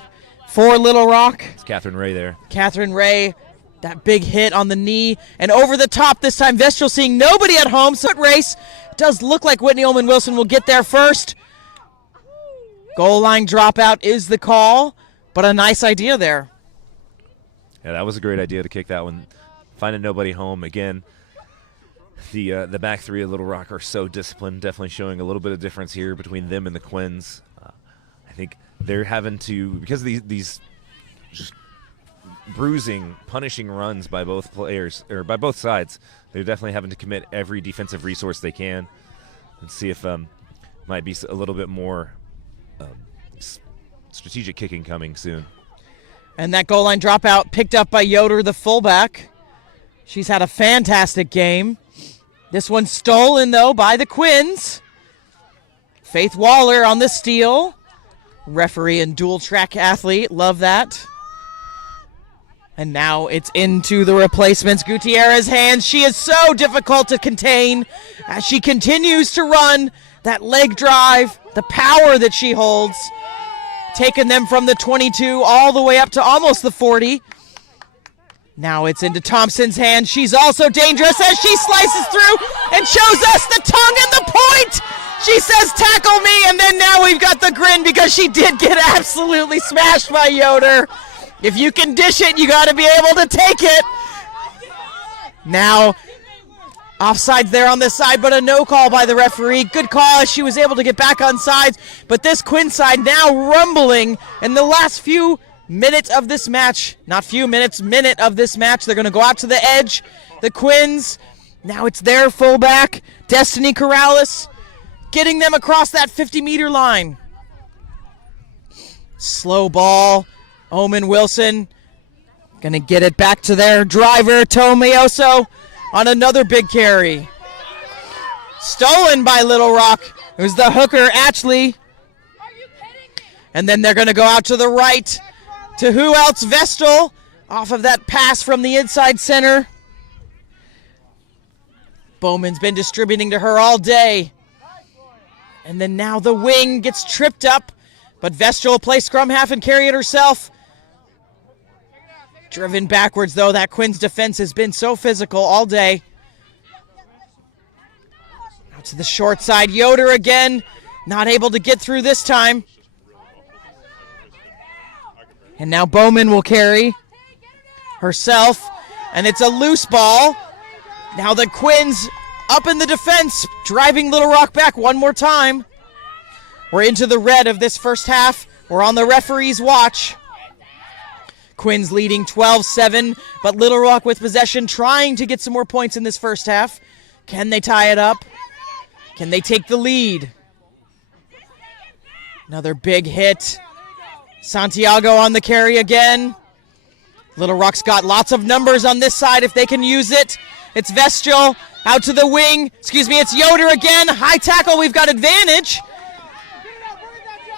for Little Rock. It's Catherine Ray there. Catherine Ray, that big hit on the knee. And over the top this time, Vestral seeing nobody at home. So race does look like Whitney Ullman Wilson will get there first. Goal line dropout is the call, but a nice idea there. Yeah, that was a great idea to kick that one. Finding nobody home. Again, the back three of Little Rock are so disciplined, definitely showing a little bit of difference here between them and the Quins. I think they're having to, because of these just bruising, punishing runs by both players, or by both sides, they're definitely having to commit every defensive resource they can and see if might be a little bit more strategic kicking coming soon. And that goal line dropout picked up by Yoder, the fullback. She's had a fantastic game. This one stolen, though, by the Quins. Faith Waller on the steal. Referee and dual track athlete. Love that. And now it's into the replacements. Gutierrez's hands. She is so difficult to contain as she continues to run. That leg drive, the power that she holds. Taking them from the 22 all the way up to almost the 40. Now it's into Thompson's hand. She's also dangerous as she slices through and shows us the tongue and the point. She says, tackle me, and then now we've got the grin because she did get absolutely smashed by Yoder. If you can dish it, you got to be able to take it. Now, offsides there on this side, but a no call by the referee. Good call as she was able to get back on sides. But this Quinn side now rumbling in the last few minutes of this match. Not few minutes, minute of this match. They're going to go out to the edge. The Quins, now it's their fullback, Destiny Corrales, getting them across that 50-meter line. Slow ball. Omen Wilson going to get it back to their driver, Tomiyoso, on another big carry. Stolen by Little Rock. It was the hooker, Ashley. And then they're going to go out to the right to who else? Vestal off of that pass from the inside center. Bowman's been distributing to her all day. And then now the wing gets tripped up, but Vestal will play scrum half and carry it herself. Driven backwards, though. That Quins defense has been so physical all day. Out to the short side. Yoder again. Not able to get through this time. And now Bowman will carry herself. And it's a loose ball. Now the Quins up in the defense, driving Little Rock back one more time. We're into the red of this first half. We're on the referee's watch. Quins leading 12-7, but Little Rock with possession, trying to get some more points in this first half. Can they tie it up? Can they take the lead? Another big hit. Santiago on the carry again. Little Rock's got lots of numbers on this side if they can use it. It's Vestal out to the wing. It's Yoder again. High tackle, we've got advantage.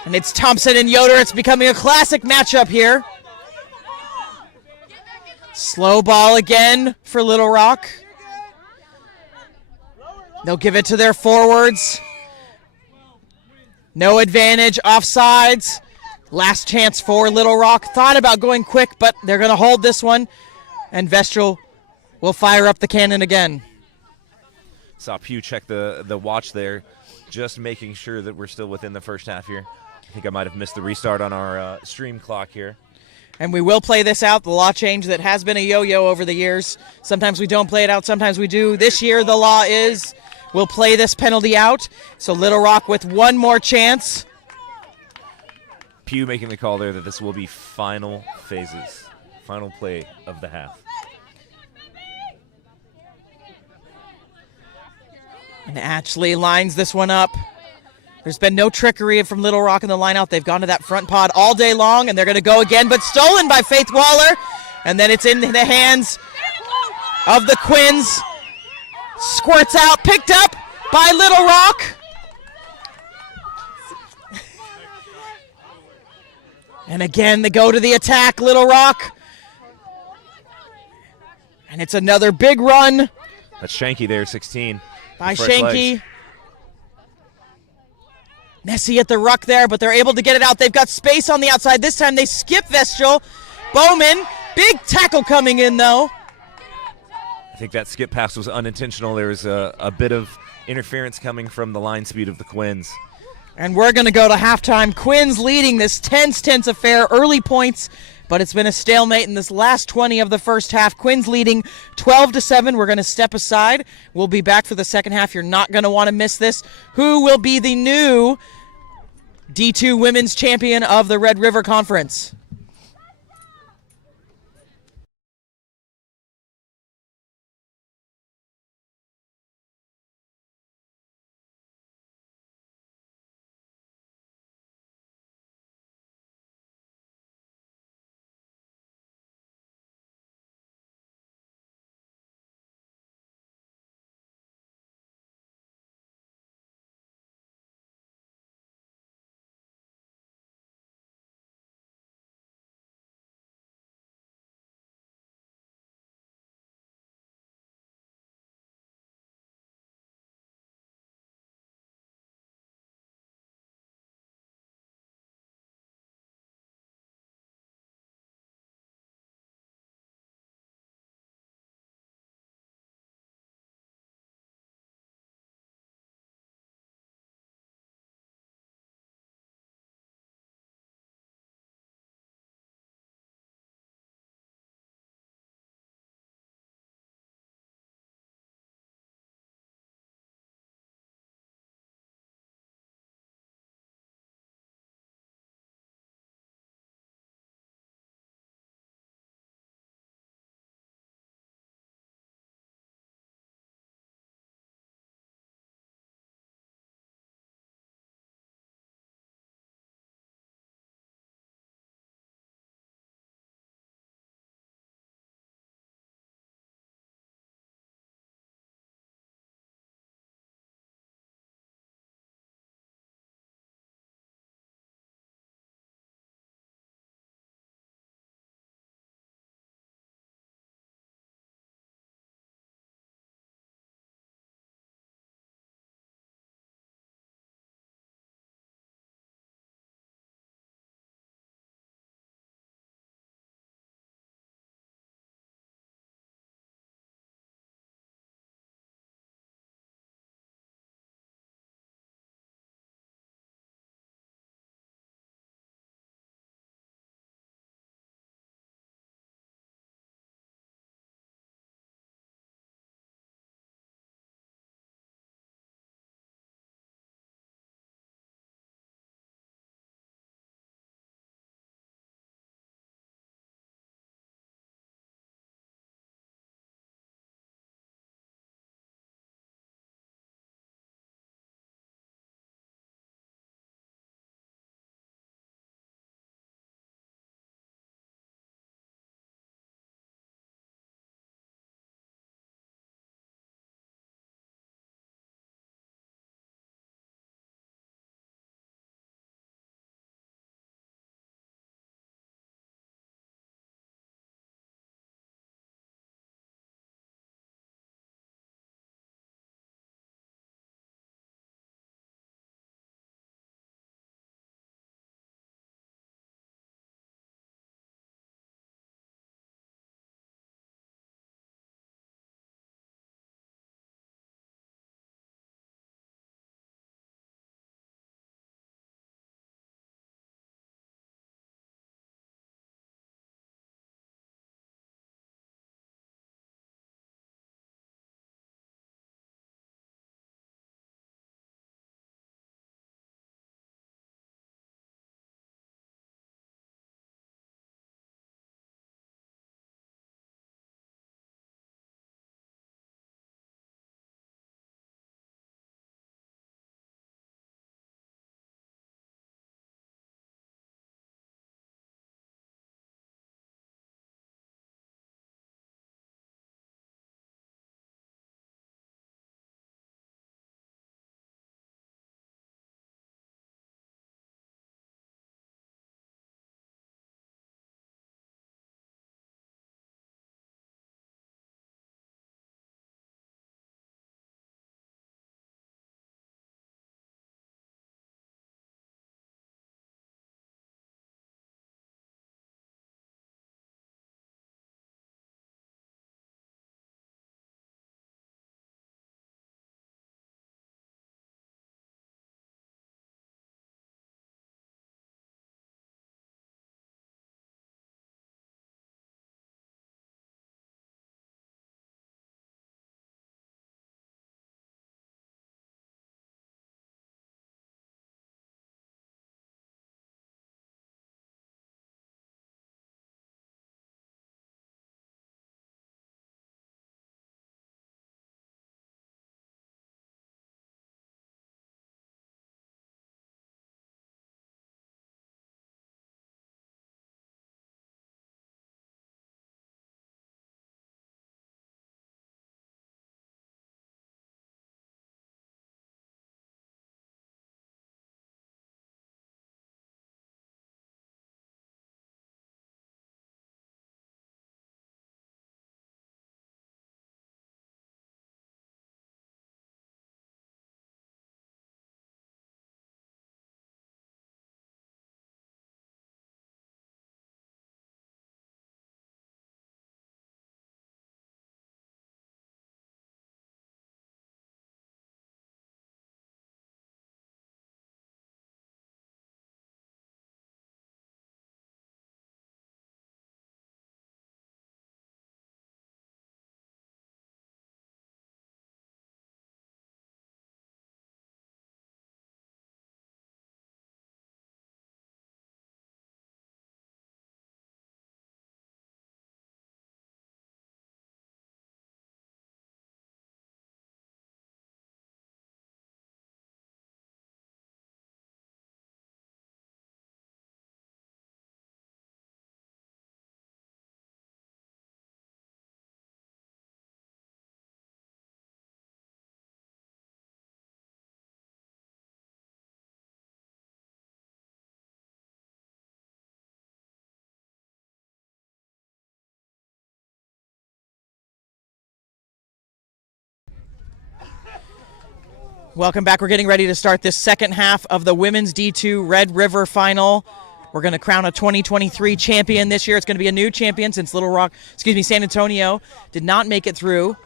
And it's Thompson and Yoder. It's becoming a classic matchup here. Slow ball again for Little Rock. They'll give it to their forwards. No advantage, offsides. Last chance for Little Rock. Thought about going quick, but they're going to hold this one. And Vestal will fire up the cannon again. Saw Pew check the watch there, just making sure that we're still within the first half here. I think I might have missed the restart on our stream clock here. And we will play this out. The law change that has been a yo-yo over the years. Sometimes we don't play it out, sometimes we do. This year the law is we'll play this penalty out. So Little Rock with one more chance. Pew making the call there that this will be final phases, final play of the half. And Ashley lines this one up. There's been no trickery from Little Rock in the lineout. They've gone to that front pod all day long, and they're going to go again, but stolen by Faith Waller. And then it's in the hands of the Quins. Squirts out, picked up by Little Rock. And again, they go to the attack, Little Rock. And it's another big run. That's Shanky there, 16. By Shanky. Nessie at the ruck there, but they're able to get it out. They've got space on the outside. This time they skip Vestal. Bowman, big tackle coming in, though. I think that skip pass was unintentional. There was a bit of interference coming from the line speed of the Quins. And we're going to go to halftime. Quins leading this tense affair. Early points, but it's been a stalemate in this last 20 of the first half. Quins leading 12-7. We're going to step aside. We'll be back for the second half. You're not going to want to miss this. Who will be the new D2 Women's Champion of the Red River Conference? Welcome back. We're getting ready to start this second half of the Women's D2 Red River Final. We're going to crown a 2023 champion this year. It's going to be a new champion since San Antonio did not make it through.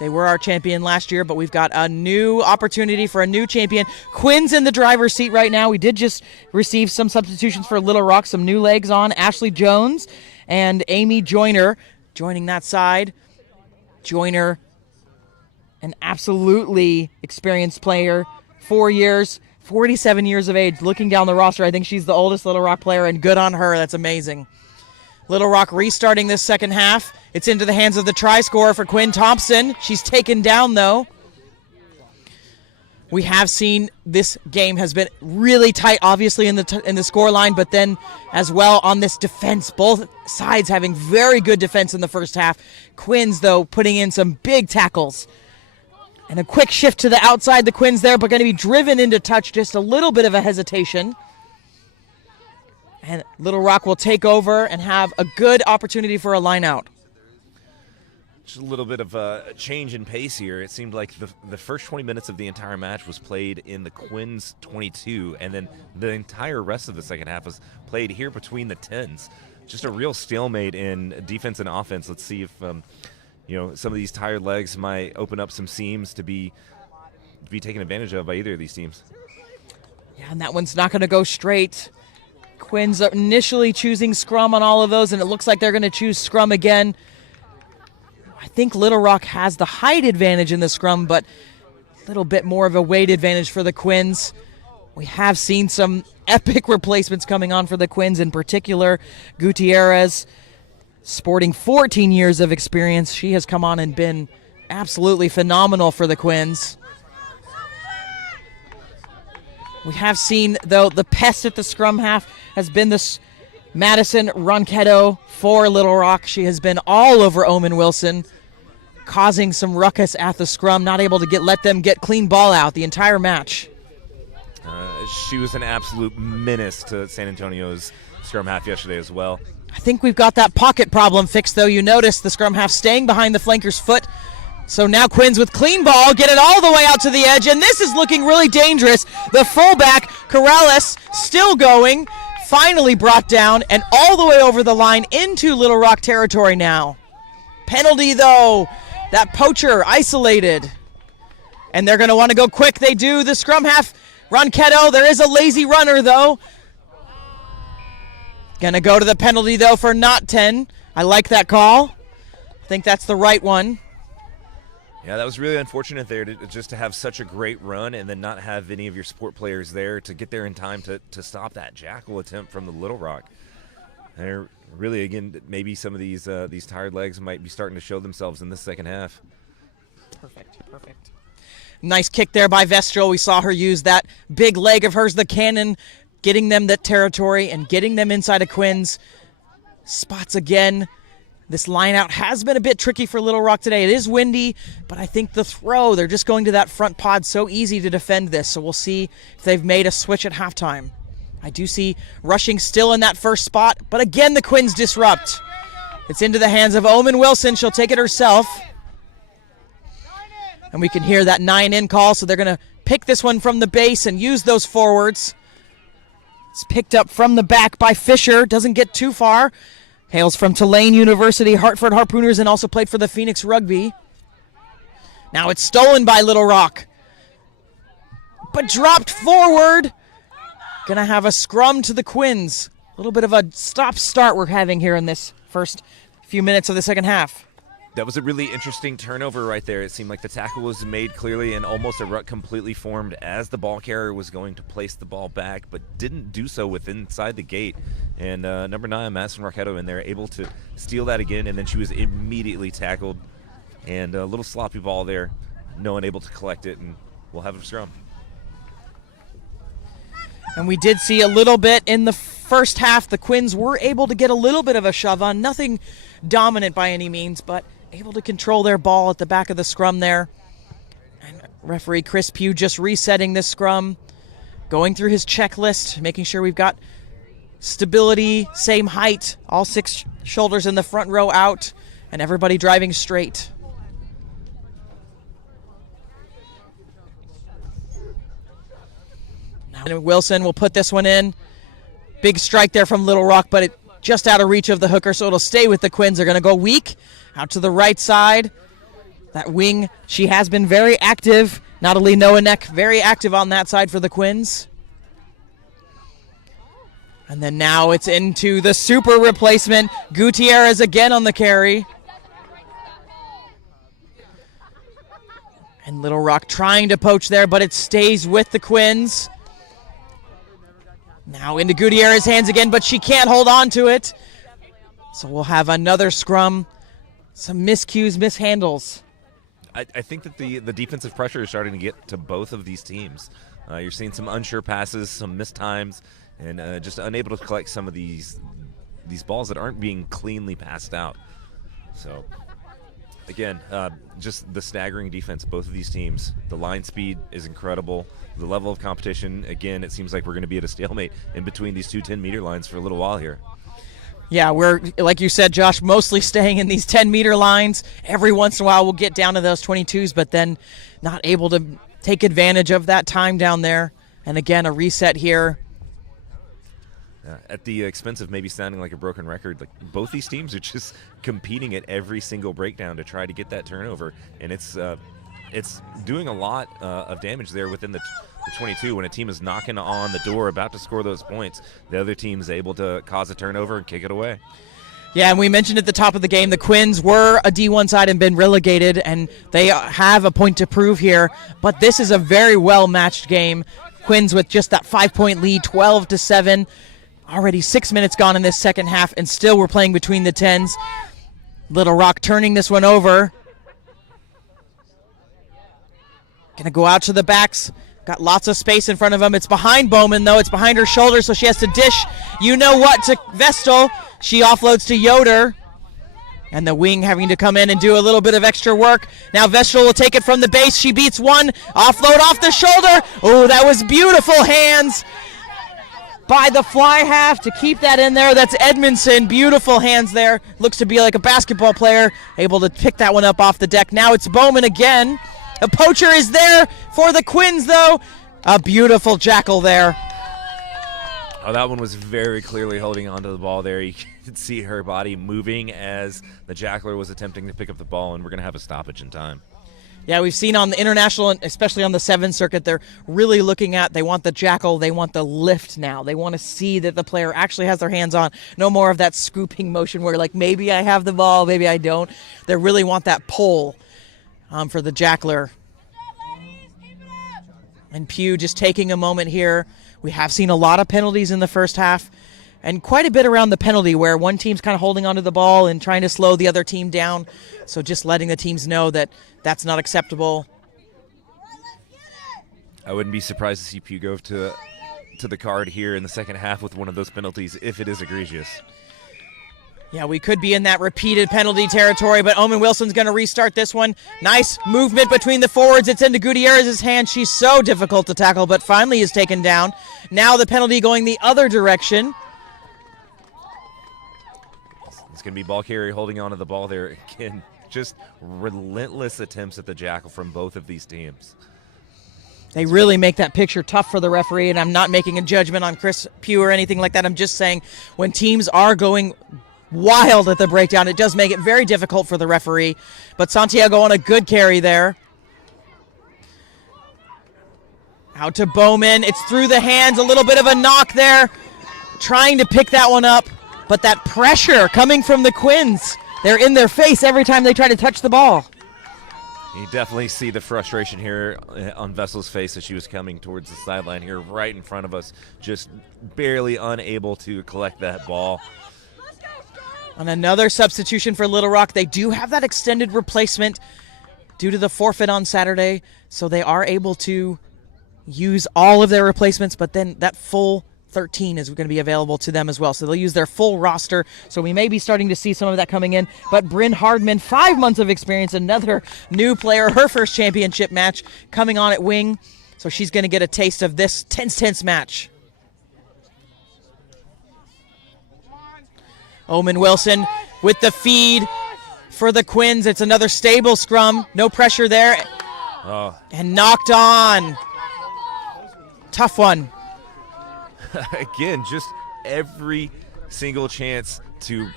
They were our champion last year, but we've got a new opportunity for a new champion. Quins in the driver's seat right now. We did just receive some substitutions for Little Rock, some new legs on. Ashley Jones and Amy Joyner joining that side. Joyner, an absolutely experienced player, 4 years, 47 years of age. Looking down the roster, I think she's the oldest Little Rock player, and good on her. That's amazing. Little Rock restarting this second half. It's into the hands of the try scorer for Quinn Thompson. She's taken down, though. We have seen this game has been really tight, obviously, in the score line, but then as well on this defense, both sides having very good defense in the first half. Quins, though, putting in some big tackles. And a quick shift to the outside, the Quins there, but going to be driven into touch, just a little bit of a hesitation. And Little Rock will take over and have a good opportunity for a line out. Just a little bit of a change in pace here. It seemed like the first 20 minutes of the entire match was played in the Quins 22, and then the entire rest of the second half was played here between the 10s. Just a real stalemate in defense and offense. Let's see if some of these tired legs might open up some seams to be taken advantage of by either of these teams. Yeah, and that one's not going to go straight. Quins are initially choosing scrum on all of those, and it looks like they're going to choose scrum again. I think Little Rock has the height advantage in the scrum, but a little bit more of a weight advantage for the Quins. We have seen some epic replacements coming on for the Quins, in particular Gutierrez, sporting 14 years of experience. She has come on and been absolutely phenomenal for the Quins. We have seen, though, the pest at the scrum half has been this Madison Ronquetto for Little Rock. She has been all over Omen Wilson, causing some ruckus at the scrum, not able to let them get clean ball out the entire match. She was an absolute menace to San Antonio's scrum half yesterday as well. I think we've got that pocket problem fixed, though. You notice the scrum half staying behind the flanker's foot. So now Quins with clean ball, get it all the way out to the edge, and this is looking really dangerous. The fullback, Corrales, still going, finally brought down, and all the way over the line into Little Rock territory now. Penalty, though. That poacher isolated. And they're going to want to go quick. They do. The scrum half, Ronquetto. There is a lazy runner, though. Going to go to the penalty, though, for not 10. I like that call. I think that's the right one. Yeah, that was really unfortunate there just to have such a great run and then not have any of your support players there to get there in time to stop that jackal attempt from the Little Rock. And really, again, maybe some of these tired legs might be starting to show themselves in this second half. Perfect. Nice kick there by Vestral. We saw her use that big leg of hers, the cannon, getting them that territory and getting them inside of Quins. Spots again. This line out has been a bit tricky for Little Rock today. It is windy, but I think the throw, they're just going to that front pod, so easy to defend this. So we'll see if they've made a switch at halftime. I do see rushing still in that first spot, but again the Quins disrupt. It's into the hands of Omen Wilson. She'll take it herself. And we can hear that 9-in call, so they're going to pick this one from the base and use those forwards. It's picked up from the back by Fisher. Doesn't get too far. Hails from Tulane University, Hartford Harpooners, and also played for the Phoenix Rugby. Now it's stolen by Little Rock. But dropped forward. Gonna have a scrum to the Quins. A little bit of a stop-start we're having here in this first few minutes of the second half. That was a really interesting turnover right there. It seemed like the tackle was made clearly and almost a rut completely formed as the ball carrier was going to place the ball back, but didn't do so with inside the gate. And number 9, Madison Ronquetto, in there, able to steal that again, and then she was immediately tackled. And a little sloppy ball there. No one able to collect it, and we'll have a scrum. And we did see a little bit in the first half. The Quins were able to get a little bit of a shove on. Nothing dominant by any means, but able to control their ball at the back of the scrum there. And referee Chris Pugh just resetting this scrum, going through his checklist, making sure we've got stability, same height, all 6 shoulders in the front row out, and everybody driving straight. And Wilson will put this one in. Big strike there from Little Rock, but it just out of reach of the hooker, so it'll stay with the Quins. They're going to go weak out to the right side. That wing, she has been very active. Natalie Noanek, very active on that side for the Quins. And then now it's into the super replacement. Gutierrez again on the carry. And Little Rock trying to poach there, but it stays with the Quins. Now into Gutierrez's hands again, but she can't hold on to it. So we'll have another scrum. Some miscues, mishandles. I think that the defensive pressure is starting to get to both of these teams. You're seeing some unsure passes, some missed times, and just unable to collect some of these balls that aren't being cleanly passed out. So, again, just the staggering defense, both of these teams. The line speed is incredible. The level of competition, again, it seems like we're going to be at a stalemate in between these two 10-meter lines for a little while here. Yeah, we're, like you said, Josh, mostly staying in these 10-meter lines. Every once in a while we'll get down to those 22s, but then not able to take advantage of that time down there. And again, a reset here. At the expense of maybe sounding like a broken record, like both these teams are just competing at every single breakdown to try to get that turnover, and it's doing a lot of damage there within the 22. When a team is knocking on the door about to score those points, the other team is able to cause a turnover and kick it away. Yeah, and we mentioned at the top of the game the Quins were a D1 side and been relegated, and they have a point to prove here, but this is a very well-matched game. Quins with just that 5-point lead, 12-7. Already 6 minutes gone in this second half, and still we're playing between the 10s. Little Rock turning this one over. Going to go out to the backs. Got lots of space in front of him. It's behind Bowman, though. It's behind her shoulder, so she has to dish you-know-what to Vestal. She offloads to Yoder. And the wing having to come in and do a little bit of extra work. Now Vestal will take it from the base. She beats one. Offload off the shoulder. Oh, that was beautiful hands by the fly half to keep that in there. That's Edmondson. Beautiful hands there. Looks to be like a basketball player, able to pick that one up off the deck. Now it's Bowman again. A poacher is there for the Quins, though. A beautiful jackal there. Oh, that one was very clearly holding onto the ball there. You could see her body moving as the jackler was attempting to pick up the ball, and we're going to have a stoppage in time. Yeah, we've seen on the international, especially on the 7 circuit, they're really looking at, they want the jackal, they want the lift now. They want to see that the player actually has their hands on. No more of that scooping motion where, like, maybe I have the ball, maybe I don't. They really want that pull for the jackler. And Pugh just taking a moment here. We have seen a lot of penalties in the first half, and quite a bit around the penalty where one team's kind of holding onto the ball and trying to slow the other team down. So just letting the teams know that that's not acceptable. I wouldn't be surprised to see Pugh go to the card here in the second half with one of those penalties if it is egregious. Yeah, we could be in that repeated penalty territory, but Omen Wilson's going to restart this one. Nice movement between the forwards. It's into Gutierrez's hand. She's so difficult to tackle, but finally is taken down. Now the penalty going the other direction. It's going to be ball carrier holding on to the ball there. Again, just relentless attempts at the jackal from both of these teams. They really make that picture tough for the referee, and I'm not making a judgment on Chris Pugh or anything like that. I'm just saying when teams are going wild at the breakdown, it does make it very difficult for the referee. But Santiago on a good carry there. Out to Bowman. It's through the hands. A little bit of a knock there. Trying to pick that one up. But that pressure coming from the Quins. They're in their face every time they try to touch the ball. You definitely see the frustration here on Vessel's face as she was coming towards the sideline here right in front of us. Just barely unable to collect that ball. On another substitution for Little Rock, they do have that extended replacement due to the forfeit on Saturday, so they are able to use all of their replacements, but then that full 13 is going to be available to them as well. So they'll use their full roster, so we may be starting to see some of that coming in. But Bryn Hardman, 5 months of experience, another new player, her first championship match coming on at wing, so she's going to get a taste of this tense match. Omen Wilson with the feed for the Quins. It's another stable scrum. No pressure there. Oh. And knocked on. Tough one. Again, just every single chance to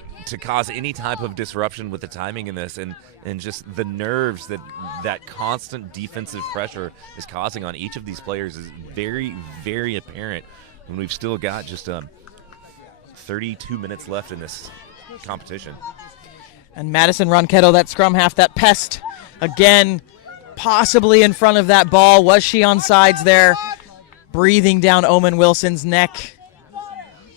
cause any type of disruption with the timing in this, and just the nerves that constant defensive pressure is causing on each of these players is very, very apparent when we've still got just 32 minutes left in this competition. And Madison Ronquetto, that scrum half, that pest, again, possibly in front of that ball. Was she on sides there? Breathing down Omen Wilson's neck.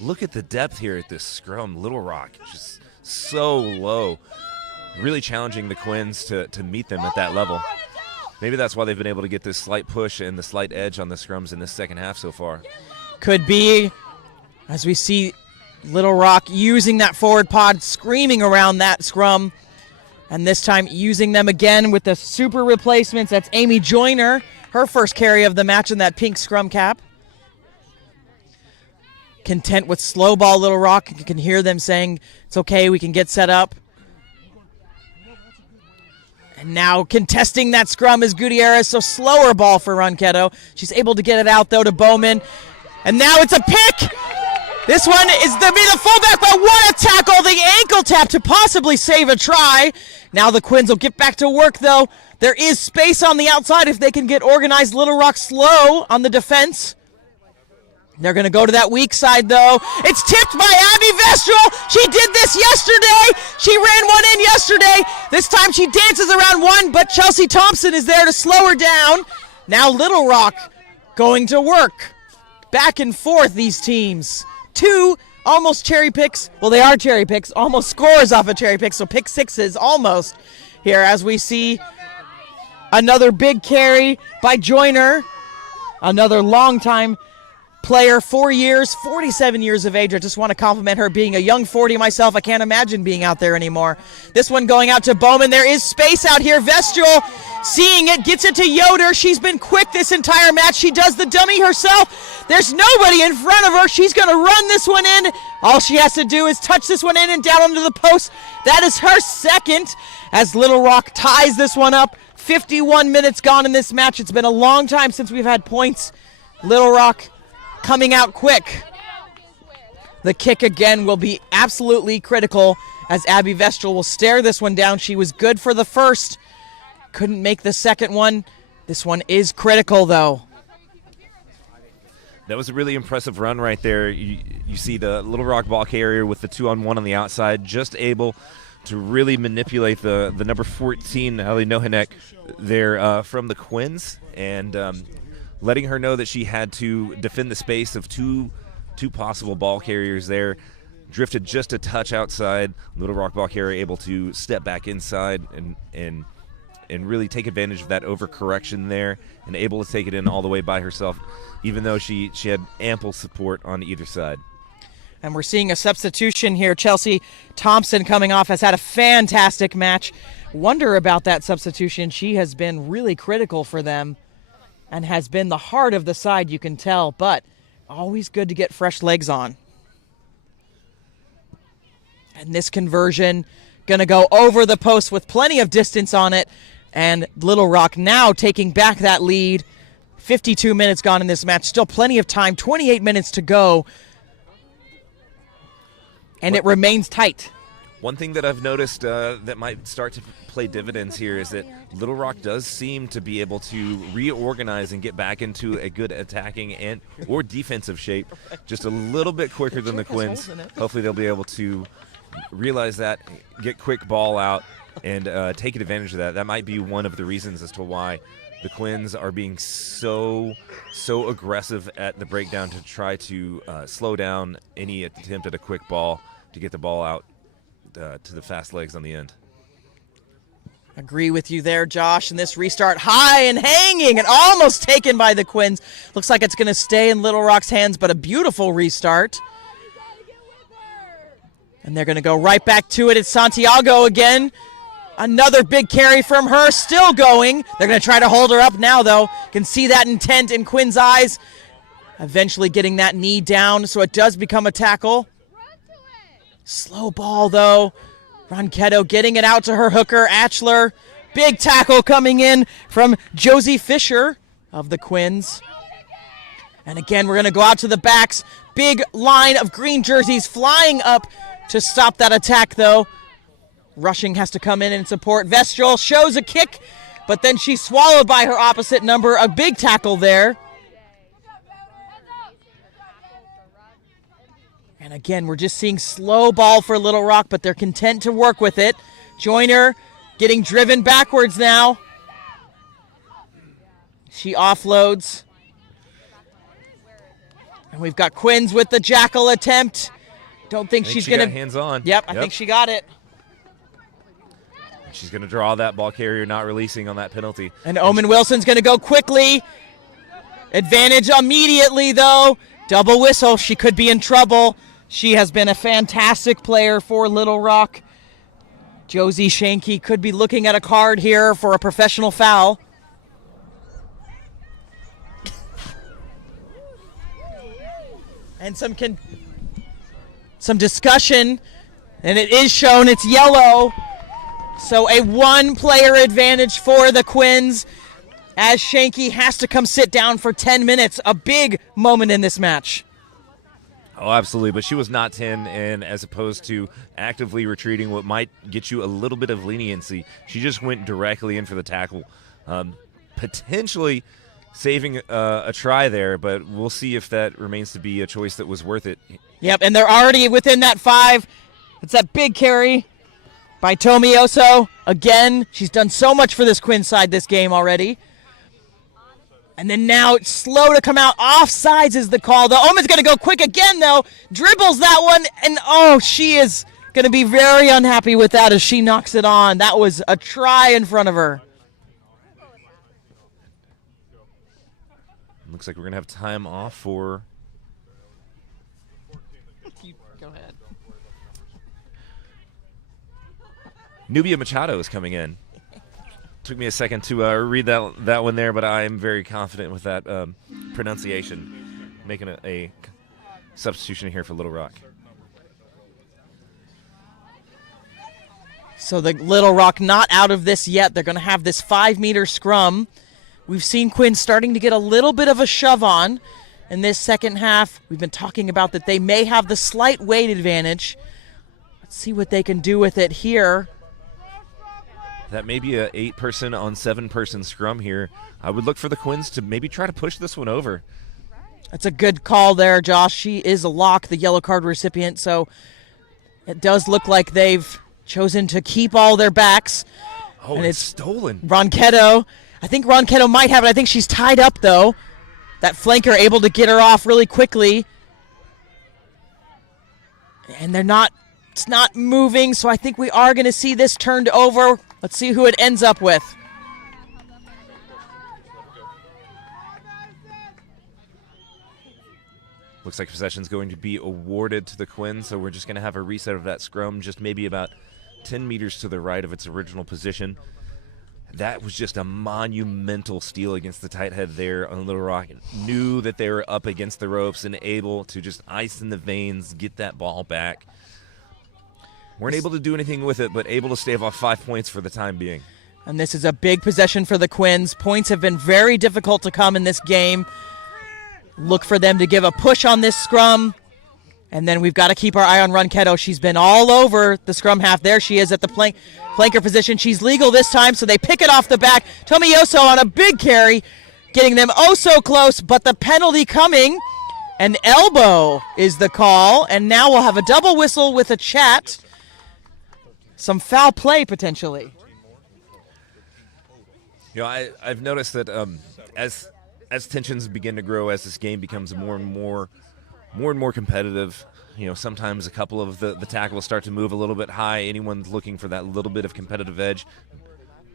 Look at the depth here at this scrum. Little Rock just so low. Really challenging the Quins to meet them at that level. Maybe that's why they've been able to get this slight push and the slight edge on the scrums in this second half so far. Could be, as we see Little Rock using that forward pod, screaming around that scrum. And this time using them again with the super replacements. That's Amy Joyner, her first carry of the match in that pink scrum cap. Content with slow ball, Little Rock. You can hear them saying, it's okay, we can get set up. And now contesting that scrum is Gutierrez, so slower ball for Ronquetto. She's able to get it out, though, to Bowman. And now it's a pick! This one is to be the fullback, but what a tackle! The ankle tap to possibly save a try. Now the Quins will get back to work, though. There is space on the outside if they can get organized. Little Rock slow on the defense. They're going to go to that weak side, though. It's tipped by Abby Vestral. She did this yesterday. She ran one in yesterday. This time she dances around one, but Chelsea Thompson is there to slow her down. Now Little Rock going to work. Back and forth, these teams. Two almost cherry picks. Well, they are cherry picks. Almost scores off a cherry pick, so pick sixes almost here as we see another big carry by Joyner. Another long-time player, 4 years, 47 years of age. I just want to compliment her being a young 40 myself. I can't imagine being out there anymore. This one going out to Bowman. There is space out here. Vestral seeing it, gets it to Yoder. She's been quick this entire match. She does the dummy herself. There's nobody in front of her. She's going to run this one in. All she has to do is touch this one in and down onto the post. That is her second as Little Rock ties this one up. 51 minutes gone in this match. It's been a long time since we've had points. Little Rock coming out quick. The kick again will be absolutely critical as Abby Vestral will stare this one down. She was good for the first. Couldn't make the second one. This one is critical, though. That was a really impressive run right there. You see the Little Rock ball carrier with the 2-on-1 on the outside, just able to really manipulate the number 14, Ali Nohanek, there from the Quins, and letting her know that she had to defend the space of two possible ball carriers there. Drifted just a touch outside. Little Rock ball carrier able to step back inside and really take advantage of that overcorrection there, and able to take it in all the way by herself, even though she had ample support on either side. And we're seeing a substitution here. Chelsea Thompson coming off has had a fantastic match. Wonder about that substitution. She has been really critical for them and has been the heart of the side, you can tell, but always good to get fresh legs on. And this conversion going to go over the post with plenty of distance on it, and Little Rock now taking back that lead. 52 minutes gone in this match, still plenty of time, 28 minutes to go, and it remains tight. One thing that I've noticed that might start to play dividends here is that Little Rock does seem to be able to reorganize and get back into a good attacking and or defensive shape just a little bit quicker than the Quins. Hopefully they'll be able to realize that, get quick ball out, and take advantage of that. That might be one of the reasons as to why the Quins are being so aggressive at the breakdown to try to slow down any attempt at a quick ball to get the ball out to the fast legs on the end. Agree with you there, Josh. And this restart high and hanging and almost taken by the Quins. Looks like it's going to stay in Little Rock's hands, but a beautiful restart. And they're going to go right back to it. It's Santiago again. Another big carry from her, still going. They're going to try to hold her up now, though. Can see that intent in Quinn's eyes. Eventually getting that knee down, so it does become a tackle. Slow ball, though. Ronquetto getting it out to her hooker, Atchler. Big tackle coming in from Josie Fisher of the Quins. And again, we're going to go out to the backs. big line of green jerseys flying up to stop that attack, though. Rushing has to come in and support. Vestral shows a kick, but then she's swallowed by her opposite number. A big tackle there. And again, we're just seeing slow ball for Little Rock, but they're content to work with it. Joyner getting driven backwards now. She offloads. And we've got Quins with the jackal attempt. Don't think she's going to... hands on. Yep, I think she got it. She's going to draw that ball carrier, not releasing on that penalty. And Omen Wilson's going to go quickly. Advantage immediately, though. Double whistle. She could be in trouble. She has been a fantastic player for Little Rock. Josie Shanky could be looking at a card here for a professional foul. And some discussion, and it is shown it's yellow. So a one-player advantage for the Quins as Shanky has to come sit down for 10 minutes. A big moment in this match. Oh, absolutely, but she was not 10, and as opposed to actively retreating, what might get you a little bit of leniency, she just went directly in for the tackle. Potentially saving a try there, but we'll see if that remains to be a choice that was worth it. Yep, and they're already within that 5. It's that big carry by Tomioso. Again, she's done so much for this Quinn side this game already. And then now it's slow to come out. Offsides is the call. The Omen's going to go quick again, though. Dribbles that one, and she is going to be very unhappy with that as she knocks it on. That was a try in front of her. Looks like we're going to have time off for... Go ahead. Nubia Machado is coming in. Took me a second to read that one there, but I am very confident with that pronunciation. Making a substitution here for Little Rock. So the Little Rock not out of this yet. They're going to have this 5-meter scrum. We've seen Quinn starting to get a little bit of a shove on in this second half. We've been talking about that they may have the slight weight advantage. Let's see what they can do with it here. That may be a 8-person on 7-person scrum here. I would look for the Quins to maybe try to push this one over. That's a good call there, Josh. She is a lock, the yellow card recipient, so it does look like they've chosen to keep all their backs. Oh, and it's stolen. Ronquetto. I think Ronquetto might have it. I think she's tied up, though. That flanker able to get her off really quickly. And it's not moving, so I think we are going to see this turned over. Let's see who it ends up with. Looks like possession's going to be awarded to the Quins, so we're just going to have a reset of that scrum, just maybe about 10 meters to the right of its original position. That was just a monumental steal against the tight head there on Little Rock. Knew that they were up against the ropes and able to just ice in the veins, get that ball back. Weren't able to do anything with it, but able to stave off 5 points for the time being. And this is a big possession for the Quins. Points have been very difficult to come in this game. Look for them to give a push on this scrum. And then we've got to keep our eye on Ronquetto. She's been all over the scrum half. There she is at the flanker position. She's legal this time, so they pick it off the back. Tomioso on a big carry, getting them oh so close, but the penalty coming. An elbow is the call, and now we'll have a double whistle with a chat. Some foul play, potentially. You know, I've noticed that as tensions begin to grow, as this game becomes more and more competitive, you know, sometimes a couple of the tackles start to move a little bit high. Anyone's looking for that little bit of competitive edge.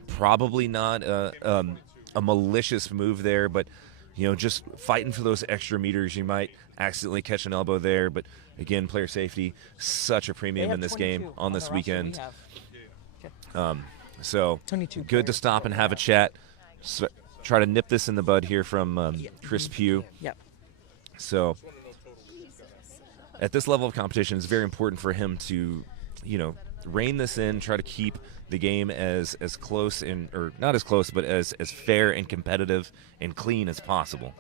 Probably not a malicious move there, but, you know, just fighting for those extra meters. You might accidentally catch an elbow there, but again, player safety, such a premium in this game on this weekend. So good to stop and have a chat. So, try to nip this in the bud here from Chris Pugh. Yep. So at this level of competition, it's very important for him to, you know, rein this in, try to keep the game as close or not as close, but as fair and competitive and clean as possible.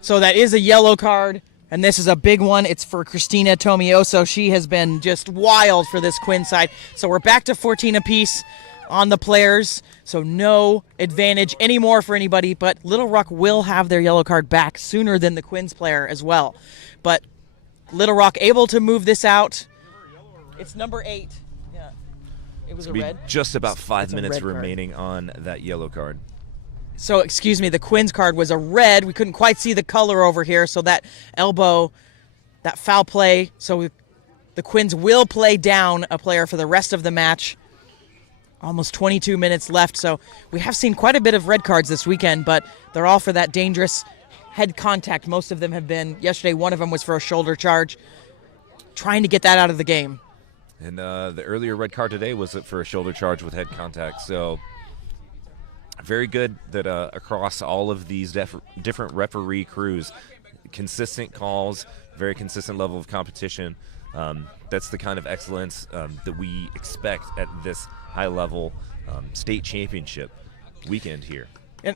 So that is a yellow card And this is a big one. It's for Christina Tomioso. She has been just wild for this Quinn side. So we're back to 14 apiece on the players. So no advantage anymore for anybody. But Little Rock will have their yellow card back sooner than the Quins player as well. But Little Rock able to move this out. It's number 8. Yeah, it was a red. Just about 5 minutes red remaining on that yellow card. So, excuse me, the Quins card was a red. We couldn't quite see the color over here, so that elbow, that foul play. So the Quins will play down a player for the rest of the match. Almost 22 minutes left, so we have seen quite a bit of red cards this weekend, but they're all for that dangerous head contact. Most of them have been. Yesterday, one of them was for a shoulder charge, trying to get that out of the game. And the earlier red card today was for a shoulder charge with head contact, so very good that across all of these different referee crews, consistent calls, very consistent level of competition. That's the kind of excellence that we expect at this high-level state championship weekend here.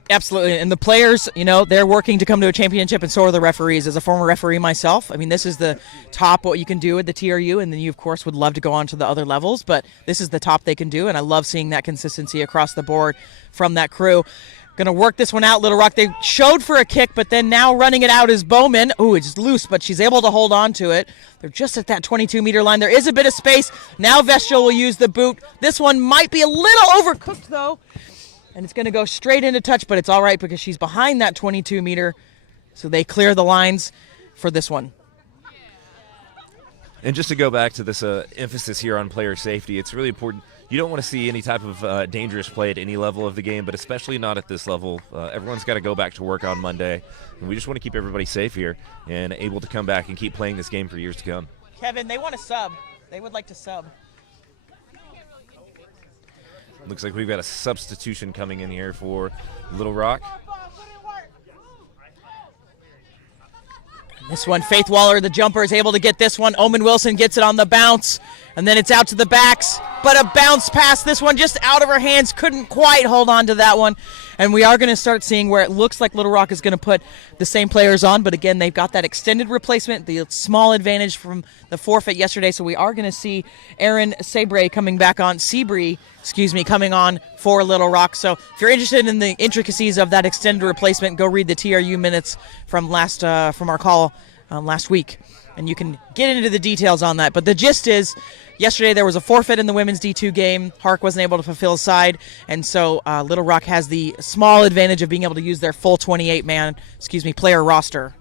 Absolutely, and the players, they're working to come to a championship, and so are the referees. As a former referee myself, I mean, this is the top what you can do at the TRU, and then you, of course, would love to go on to the other levels, but this is the top they can do, and I love seeing that consistency across the board from that crew. Going to work this one out, Little Rock. They showed for a kick, but then now running it out is Bowman. Ooh, it's loose, but she's able to hold on to it. They're just at that 22-meter line. There is a bit of space. Now Vestal will use the boot. This one might be a little overcooked, though. And it's going to go straight into touch, but it's all right because she's behind that 22-meter. So they clear the lines for this one. And just to go back to this emphasis here on player safety, it's really important. You don't want to see any type of dangerous play at any level of the game, but especially not at this level. Everyone's got to go back to work on Monday, and we just want to keep everybody safe here and able to come back and keep playing this game for years to come. Kevin, they want to sub. They would like to sub. Looks like we've got a substitution coming in here for Little Rock. This one, Faith Waller, the jumper, is able to get this one. Omen Wilson gets it on the bounce, and then it's out to the backs. But a bounce pass, this one just out of her hands, couldn't quite hold on to that one. And we are going to start seeing where it looks like Little Rock is going to put the same players on. But again, they've got that extended replacement, the small advantage from the forfeit yesterday. So we are going to see Erin Seabrey coming back on, coming on for Little Rock. So if you're interested in the intricacies of that extended replacement, go read the TRU minutes from our call last week, and you can get into the details on that. But the gist is, yesterday there was a forfeit in the women's D2 game. Hark wasn't able to fulfill side, and so Little Rock has the small advantage of being able to use their full 28-man, player roster.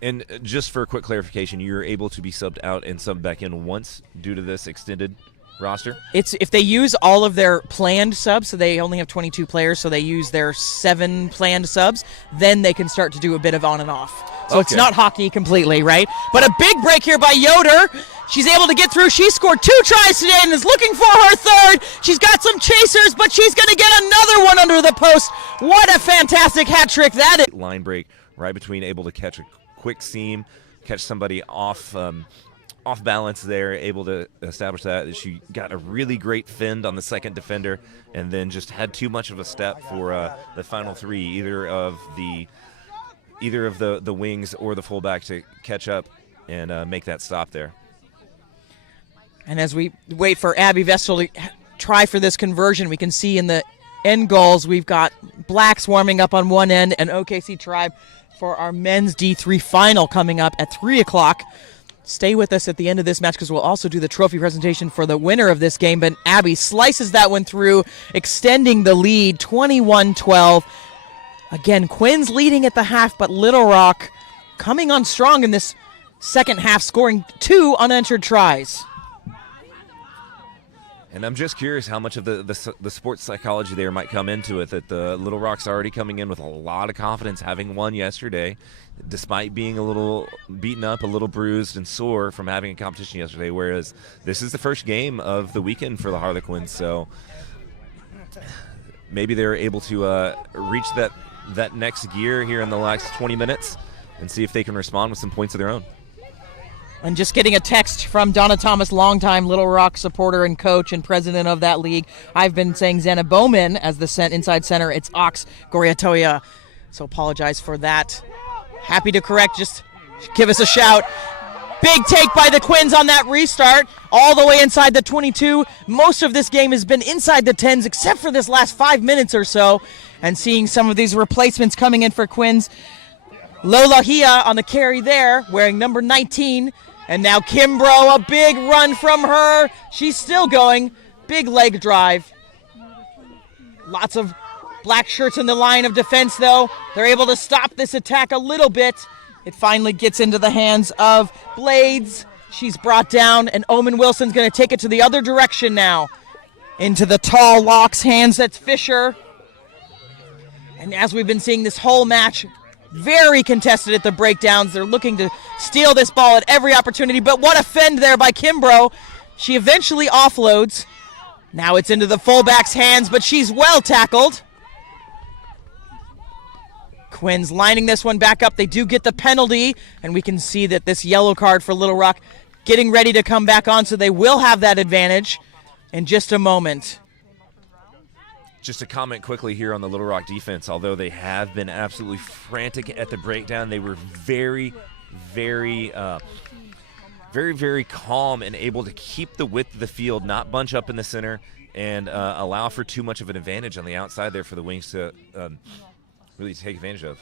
And just for a quick clarification, you're able to be subbed out and subbed back in once due to this extended roster? It's if they use all of their planned subs, so they only have 22 players, so they use their 7 planned subs, then they can start to do a bit of on and off. So It's not hockey completely, right? But a big break here by Yoder. She's able to get through. She scored 2 tries today and is looking for her third. She's got some chasers, but she's going to get another one under the post. What a fantastic hat trick that is. Line break right between, able to catch a quick seam, catch somebody off balance there, able to establish that. She got a really great fend on the second defender and then just had too much of a step for the final 3, either of the wings or the fullback to catch up and make that stop there. And as we wait for Abby Vestal to try for this conversion, we can see in the end goals we've got Blacks warming up on one end and OKC Tribe for our men's D3 final coming up at 3 o'clock. Stay with us at the end of this match because we'll also do the trophy presentation for the winner of this game. But Abby slices that one through, extending the lead, 21-12. Again, Quins leading at the half, but Little Rock coming on strong in this second half, scoring 2 unanswered tries. And I'm just curious how much of the sports psychology there might come into it, that the Little Rock's already coming in with a lot of confidence, having won yesterday, despite being a little beaten up, a little bruised and sore from having a competition yesterday, whereas this is the first game of the weekend for the Harlequins, so maybe they're able to reach that next gear here in the last 20 minutes and see if they can respond with some points of their own. And just getting a text from Donna Thomas, longtime Little Rock supporter and coach and president of that league. I've been saying Xana Bowman as the inside center. It's Ox Goriatoya. So apologize for that. Happy to correct. Just give us a shout. Big take by the Quins on that restart, all the way inside the 22. Most of this game has been inside the 10s, except for this last 5 minutes or so. And seeing some of these replacements coming in for Quins. Lola Hia on the carry there, wearing number 19. And now Kimbrough, a big run from her. She's still going. Big leg drive. Lots of black shirts in the line of defense, though. They're able to stop this attack a little bit. It finally gets into the hands of Blades. She's brought down, and Omen Wilson's going to take it to the other direction now. Into the tall Locks hands, that's Fisher. And as we've been seeing this whole match, very contested at the breakdowns. They're looking to steal this ball at every opportunity, but what a fend there by Kimbrough. She eventually offloads. Now it's into the fullback's hands, but she's well tackled. Quins lining this one back up. They do get the penalty, and we can see that this yellow card for Little Rock getting ready to come back on, so they will have that advantage in just a moment. Just to comment quickly here on the Little Rock defense, although they have been absolutely frantic at the breakdown, they were very calm and able to keep the width of the field, not bunch up in the center, and allow for too much of an advantage on the outside there for the Wings to really take advantage of.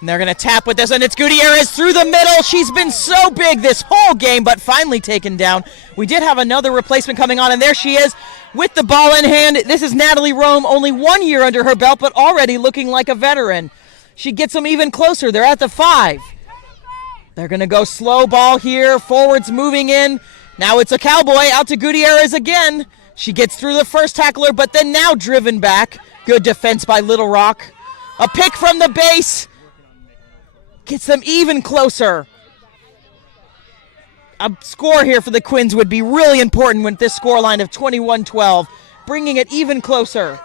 And they're going to tap with this, and it's Gutierrez through the middle. She's been so big this whole game, but finally taken down. We did have another replacement coming on, and there she is with the ball in hand. This is Natalie Rome, only 1 year under her belt, but already looking like a veteran. She gets them even closer. They're at the 5. They're going to go slow ball here. Forwards moving in. Now it's a Cowboy out to Gutierrez again. She gets through the first tackler, but then now driven back. Good defense by Little Rock. A pick from the base. Gets them even closer. A score here for the Quins would be really important with this scoreline of 21-12, bringing it even closer.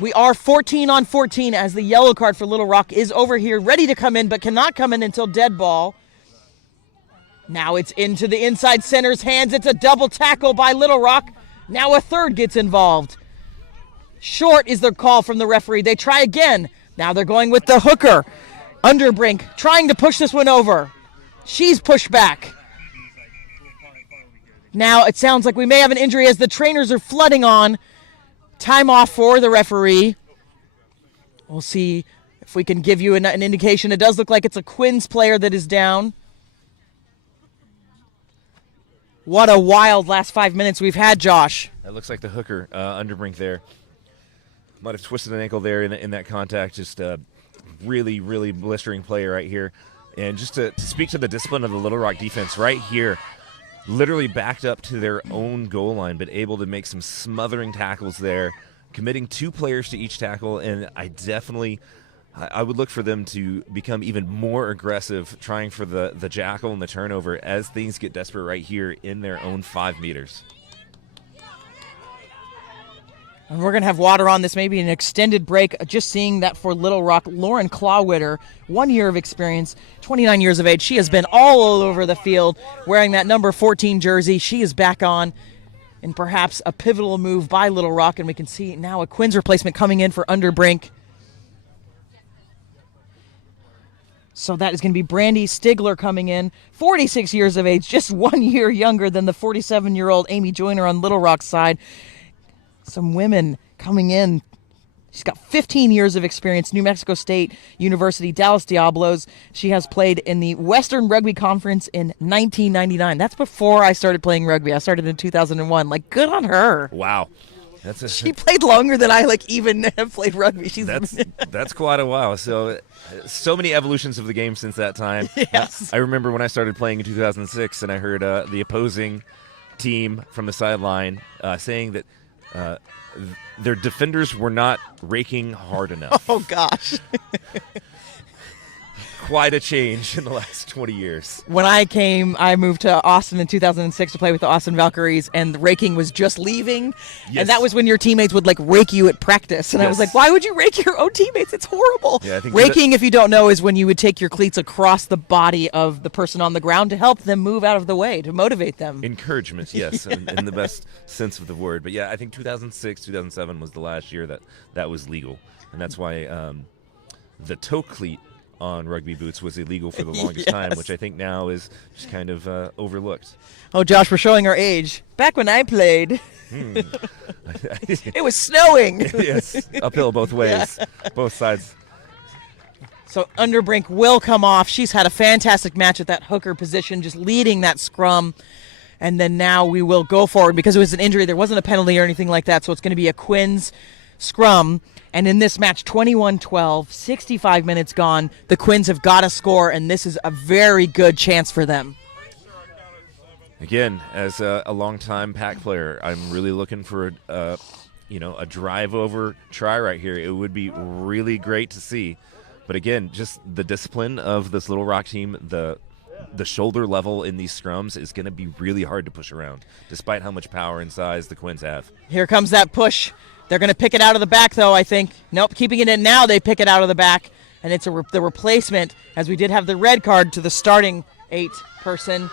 We are 14 on 14 as the yellow card for Little Rock is over here, ready to come in, but cannot come in until dead ball. Now it's into the inside center's hands. It's a double tackle by Little Rock. Now a third gets involved. Short is the call from the referee. They try again. Now they're going with the hooker. Underbrink trying to push this one over. She's pushed back. Now it sounds like we may have an injury as the trainers are flooding on. Time off for the referee. We'll see if we can give you an indication. It does look like it's a Quins player that is down. What a wild last 5 minutes we've had, Josh. That looks like the hooker, Underbrink there. Might have twisted an ankle there in that contact. Just really blistering play right here. And just to speak to the discipline of the Little Rock defense right here, literally backed up to their own goal line, but able to make some smothering tackles there, committing 2 players to each tackle. And I would look for them to become even more aggressive, trying for the jackal and the turnover as things get desperate right here in their own 5 meters. And we're going to have water on this, maybe an extended break. Just seeing that for Little Rock, Lauren Clawwitter, 1 year of experience, 29 years of age. She has been all over the field wearing that number 14 jersey. She is back on in perhaps a pivotal move by Little Rock, and we can see now a Quins replacement coming in for Underbrink. So that is going to be Brandy Stigler coming in, 46 years of age, just 1 year younger than the 47-year-old Amy Joyner on Little Rock's side. Some women coming in. She's got 15 years of experience, New Mexico State University, Dallas Diablos. She has played in the Western Rugby Conference in 1999. That's before I started playing rugby. I started in 2001. Good on her. Wow. She played longer than I even have played rugby. That's quite a while. So many evolutions of the game since that time. Yes. I remember when I started playing in 2006, and I heard the opposing team from the sideline saying that their defenders were not raking hard enough. Oh, gosh. Quite a change in the last 20 years. When I moved to Austin in 2006 to play with the Austin Valkyries, and the raking was just leaving. Yes. And that was when your teammates would rake you at practice. And Yes. I was like, why would you rake your own teammates? It's horrible. Yeah, I think raking, if you don't know, is when you would take your cleats across the body of the person on the ground to help them move out of the way, to motivate them. Encouragement, yes, in the best sense of the word. But yeah, I think 2006, 2007 was the last year that was legal. And that's why the toe cleat on rugby boots was illegal for the longest time, which I think now is just kind of overlooked. Oh, Josh, we're showing our age. Back when I played, it was snowing. Yes, uphill both ways, both sides. So Underbrink will come off. She's had a fantastic match at that hooker position, just leading that scrum. And then now we will go forward because it was an injury. There wasn't a penalty or anything like that, so it's going to be a Quins scrum. And in this match, 21-12, 65 minutes gone. The Quins have got to score, and this is a very good chance for them. Again, as a longtime pack player, I'm really looking for a drive-over try right here. It would be really great to see. But again, just the discipline of this Little Rock team, the shoulder level in these scrums is going to be really hard to push around, despite how much power and size the Quins have. Here comes that push. They're going to pick it out of the back, though, I think. Nope, keeping it in now. They pick it out of the back, and it's the replacement, as we did have the red card to the starting 8 person.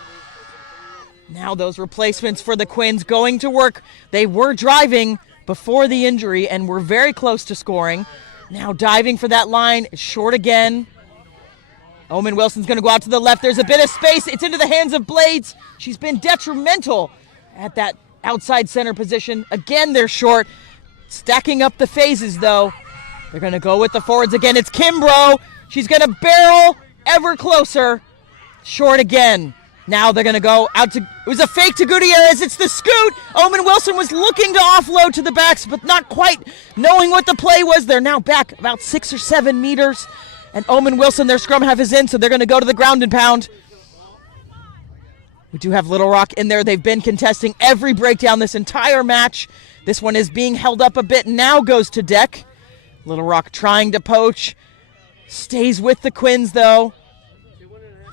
Now those replacements for the Quins going to work. They were driving before the injury and were very close to scoring. Now diving for that line, short again. Omen Wilson's going to go out to the left. There's a bit of space. It's into the hands of Blades. She's been detrimental at that outside center position. Again, they're short. Stacking up the phases, though. They're going to go with the forwards again. It's Kimbrough. She's going to barrel ever closer. Short again. Now they're going to go out to, it was a fake to Gutierrez. It's the scoot. Omen Wilson was looking to offload to the backs, but not quite knowing what the play was. They're now back about 6 or 7 meters. And Omen Wilson, their scrum half is in, so they're going to go to the ground and pound. We do have Little Rock in there. They've been contesting every breakdown this entire match. This one is being held up a bit, now goes to deck. Little Rock trying to poach. Stays with the Quins, though.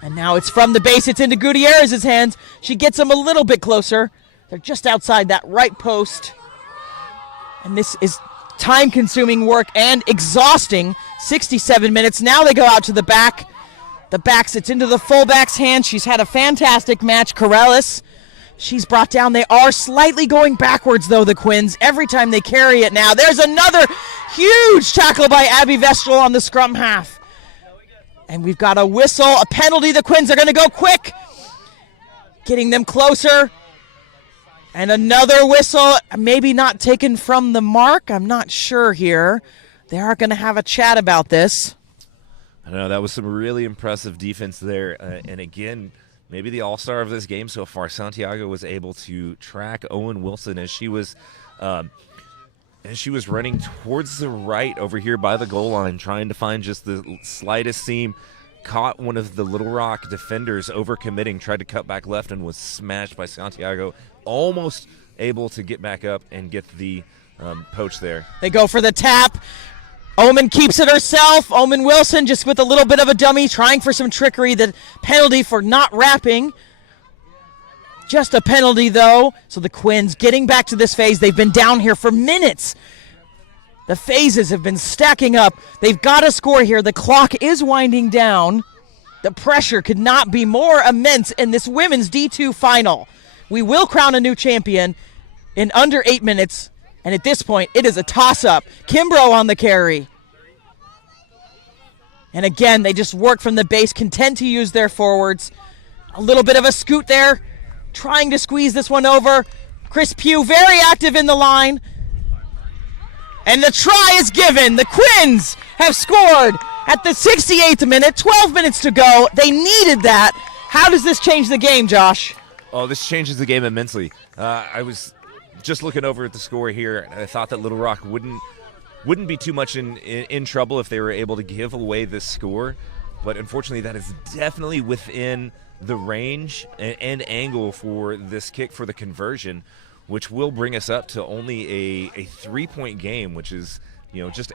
And now it's from the base. It's into Gutierrez's hands. She gets him a little bit closer. They're just outside that right post. And this is time-consuming work and exhausting. 67 minutes. Now they go out to the back. The backs, it's into the fullback's hand. She's had a fantastic match. Corellis, she's brought down. They are slightly going backwards, though, the Quins, every time they carry it now. There's another huge tackle by Abby Vestrel on the scrum half. And we've got a whistle, a penalty. The Quins are going to go quick. Getting them closer. And another whistle, maybe not taken from the mark. I'm not sure here. They are going to have a chat about this. I know that was some really impressive defense there. And again, maybe the all-star of this game so far, Santiago was able to track Owen Wilson as she was running towards the right over here by the goal line, trying to find just the slightest seam. Caught one of the Little Rock defenders overcommitting, tried to cut back left, and was smashed by Santiago. Almost able to get back up and get the poach there. They go for the tap. Omen keeps it herself. Omen Wilson just with a little bit of a dummy, trying for some trickery. The penalty for not wrapping. Just a penalty, though. So the Quins getting back to this phase. They've been down here for minutes. The phases have been stacking up. They've got to score here. The clock is winding down. The pressure could not be more immense in this women's D2 final. We will crown a new champion in under 8 minutes. And at this point, it is a toss-up. Kimbrough on the carry. And again, they just work from the base, content to use their forwards. A little bit of a scoot there, trying to squeeze this one over. Chris Pugh very active in the line. And the try is given. The Quins have scored at the 68th minute, 12 minutes to go. They needed that. How does this change the game, Josh? Oh, this changes the game immensely. I was just looking over at the score here, and I thought that Little Rock wouldn't be too much in trouble if they were able to give away this score. But unfortunately, that is definitely within the range and angle for this kick for the conversion, which will bring us up to only a 3-point game, which is, just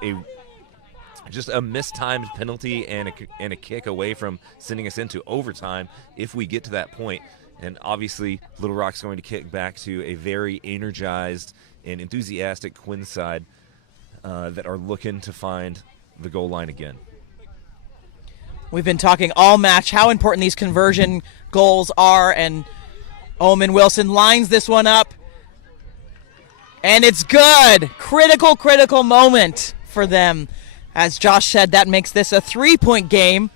a mistimed penalty and a kick away from sending us into overtime if we get to that point. And obviously, Little Rock's going to kick back to a very energized and enthusiastic Quinn side that are looking to find the goal line again. We've been talking all match how important these conversion goals are, and Omen Wilson lines this one up. And it's good. Critical moment for them. As Josh said, that makes this a 3-point game.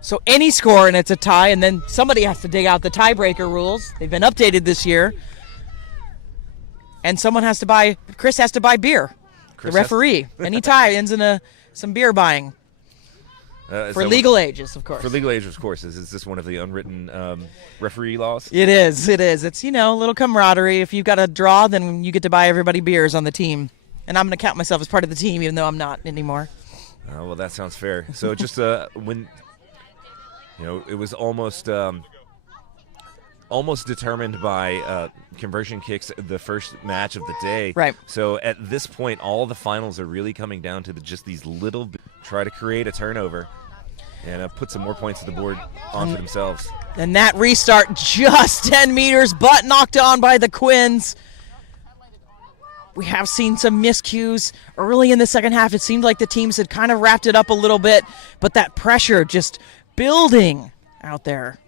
So any score and it's a tie, and then somebody has to dig out the tiebreaker rules. They've been updated this year. And Chris has to buy beer. The referee. Any tie ends in some beer buying. For legal ages, of course. For legal ages, of course. Is this one of the unwritten referee laws? It is. It's, a little camaraderie. If you've got a draw, then you get to buy everybody beers on the team. And I'm going to count myself as part of the team, even though I'm not anymore. Well, that sounds fair. So just when... it was almost determined by conversion kicks the first match of the day. Right. So at this point, all the finals are really coming down to just these little try to create a turnover and put some more points to the board on for themselves. And that restart just 10 meters, but knocked on by the Quins. We have seen some miscues early in the second half. It seemed like the teams had kind of wrapped it up a little bit, but that pressure just building out there.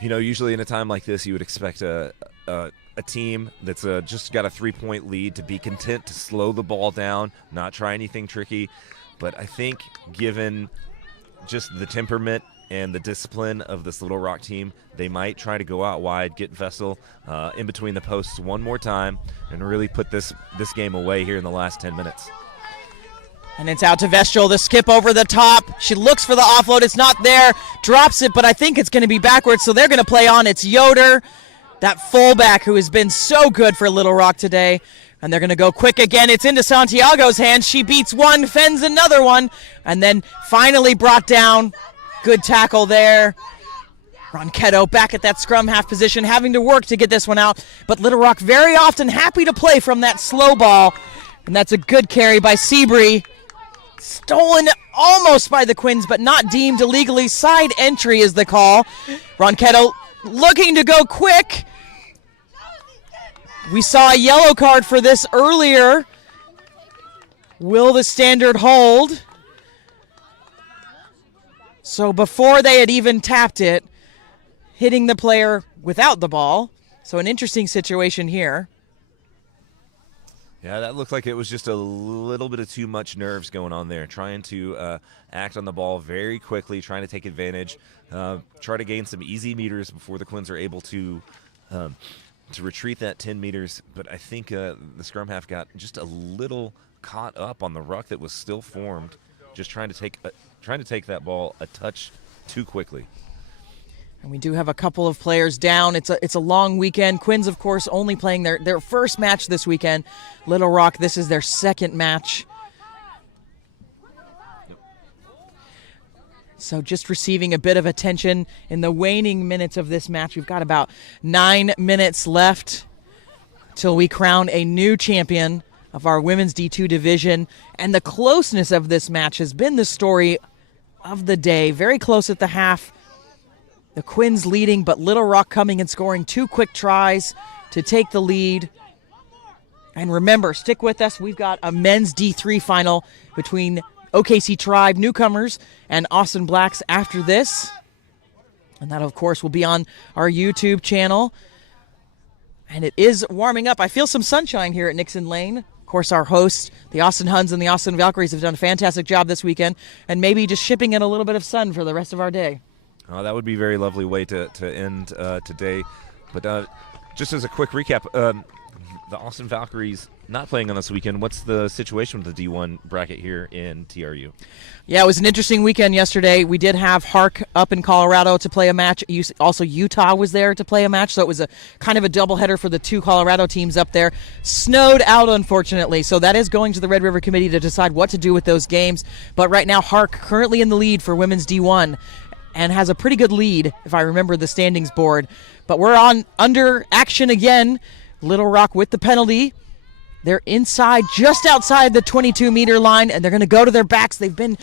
Usually in a time like this, you would expect a team that's just got a 3-point lead to be content to slow the ball down, not try anything tricky. But I think given just the temperament and the discipline of this Little Rock team, they might try to go out wide, get Vessel in between the posts one more time, and really put this game away here in the last 10 minutes. And it's out to Vestal, the skip over the top. She looks for the offload. It's not there. Drops it, but I think it's going to be backwards, so they're going to play on. It's Yoder, that fullback who has been so good for Little Rock today. And they're going to go quick again. It's into Santiago's hands. She beats one, fends another one, and then finally brought down. Good tackle there. Ronquetto back at that scrum half position, having to work to get this one out. But Little Rock very often happy to play from that slow ball. And that's a good carry by Seabury. Stolen almost by the Quins, but not deemed illegally. Side entry is the call. Ronquetto looking to go quick. We saw a yellow card for this earlier. Will the standard hold? So before they had even tapped it, hitting the player without the ball. So an interesting situation here. Yeah, that looked like it was just a little bit of too much nerves going on there, trying to act on the ball very quickly, trying to take advantage, try to gain some easy meters before the Quins are able to retreat that 10 meters. But I think the scrum half got just a little caught up on the ruck that was still formed, just trying to take that ball a touch too quickly. And we do have a couple of players down. It's a long weekend. Quins, of course, only playing their first match this weekend. Little Rock, this is their second match. So just receiving a bit of attention in the waning minutes of this match. We've got about 9 minutes left till we crown a new champion of our women's D2 division. And the closeness of this match has been the story of the day. Very close at the half. The Quins leading, but Little Rock coming and scoring 2 quick tries to take the lead. And remember, stick with us. We've got a men's D3 final between OKC Tribe newcomers and Austin Blacks after this. And that, of course, will be on our YouTube channel. And it is warming up. I feel some sunshine here at Nixon Lane. Of course, our hosts, the Austin Huns and the Austin Valkyries, have done a fantastic job this weekend. And maybe just shipping in a little bit of sun for the rest of our day. That would be a very lovely way to end today. But just as a quick recap, the Austin Valkyries not playing on this weekend. What's the situation with the D1 bracket here in TRU? Yeah, it was an interesting weekend yesterday. We did have Hark up in Colorado to play a match. Also, Utah was there to play a match, so it was a kind of a doubleheader for the 2 Colorado teams up there. Snowed out, unfortunately, so that is going to the Red River Committee to decide what to do with those games. But right now, Hark currently in the lead for women's D1. And has a pretty good lead, if I remember the standings board. But we're under action again. Little Rock with the penalty. They're inside, just outside the 22-meter line, and they're going to go to their backs. They've been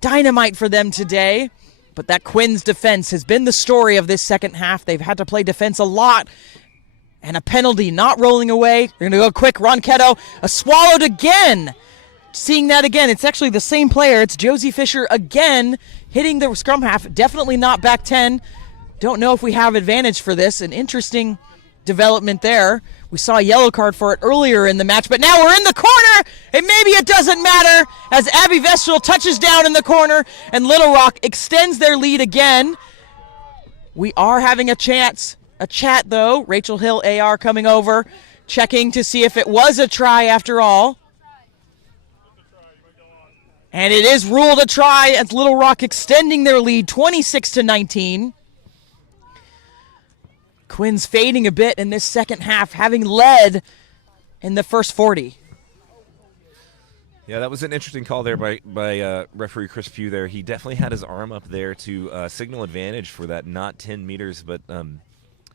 dynamite for them today. But that Quins defense has been the story of this second half. They've had to play defense a lot. And a penalty not rolling away. They're going to go quick. Ronquetto, swallowed again. Seeing that again, it's actually the same player. It's Josie Fisher again hitting the scrum half. Definitely not back 10. Don't know if we have advantage for this. An interesting development there. We saw a yellow card for it earlier in the match, but now we're in the corner, and maybe it doesn't matter as Abby Vestal touches down in the corner, and Little Rock extends their lead again. We are having a chat though. Rachel Hill, AR, coming over, checking to see if it was a try after all. And it is ruled a try as Little Rock extending their lead 26-19. Quins fading a bit in this second half, having led in the first 40. Yeah, that was an interesting call there by referee Chris Pugh there. He definitely had his arm up there to signal advantage for that not 10 meters, but,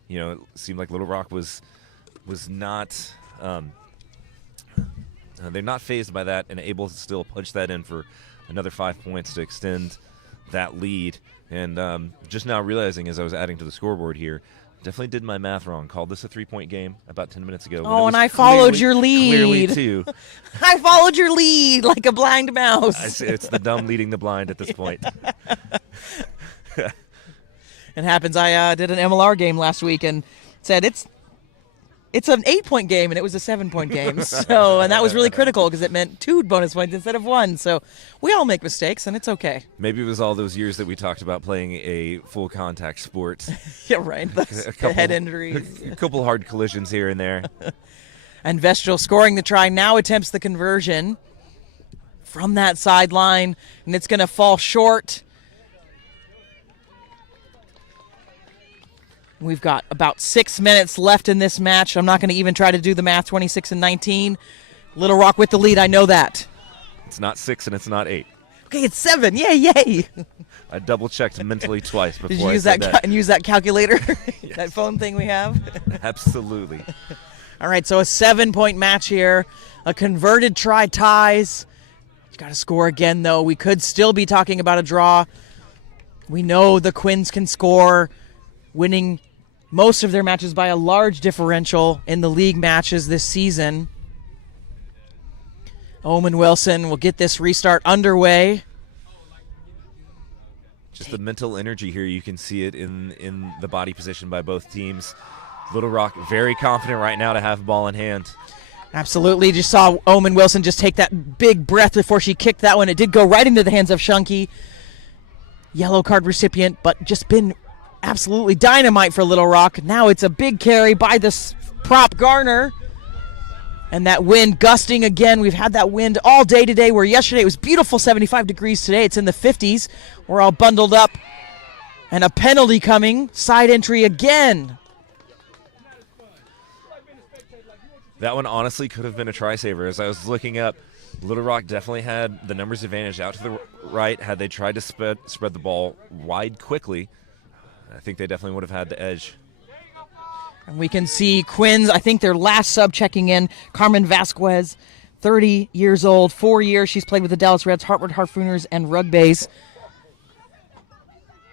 it seemed like Little Rock was not they're not fazed by that and able to still punch that in for another 5 points to extend that lead. And just now realizing as I was adding to the scoreboard here, definitely did my math wrong. Called this a 3-point game about 10 minutes ago. Oh, and I followed your lead. Clearly, too. I followed your lead like a blind mouse. It's the dumb leading the blind at this point. It happens. I did an MLR game last week and said it's an 8-point game, and it was a 7-point game. So, and that was really critical because it meant 2 bonus points instead of 1. So we all make mistakes, and it's okay. Maybe it was all those years that we talked about playing a full contact sport. Yeah, right. The head injuries. A couple hard collisions here and there. And Vestal scoring the try, now attempts the conversion from that sideline, and it's going to fall short. We've got about 6 minutes left in this match. I'm not going to even try to do the math, 26-19. Little Rock with the lead, I know that. It's not 6 and it's not 8. Okay, it's 7. Yay. I double-checked mentally twice before Did you I use said that. And use that calculator? Yes. That phone thing we have? Absolutely. All right, so a 7-point match here. A converted try ties. You got to score again, though. We could still be talking about a draw. We know the Quins can score, winning most of their matches by a large differential in the league matches this season. Omen Wilson will get this restart underway. Just the mental energy here, you can see it in the body position by both teams. Little Rock very confident right now to have the ball in hand. Absolutely. Just saw Omen Wilson just take that big breath before she kicked that one. It did go right into the hands of Shunky. Yellow card recipient, but just been absolutely dynamite for Little Rock. Now it's a big carry by the prop Garner. And that wind gusting again. We've had that wind all day today, where yesterday it was beautiful 75 degrees. Today it's in the 50s. We're all bundled up. And a penalty coming. Side entry again. That one honestly could have been a try saver. As I was looking up, Little Rock definitely had the numbers advantage out to the right. Had they tried to spread the ball wide quickly, I think they definitely would have had the edge. And we can see Quins, I think their last sub checking in, Carmen Vasquez, 30 years old, 4 years. She's played with the Dallas Reds, Hartford Harpooners, and Rugby.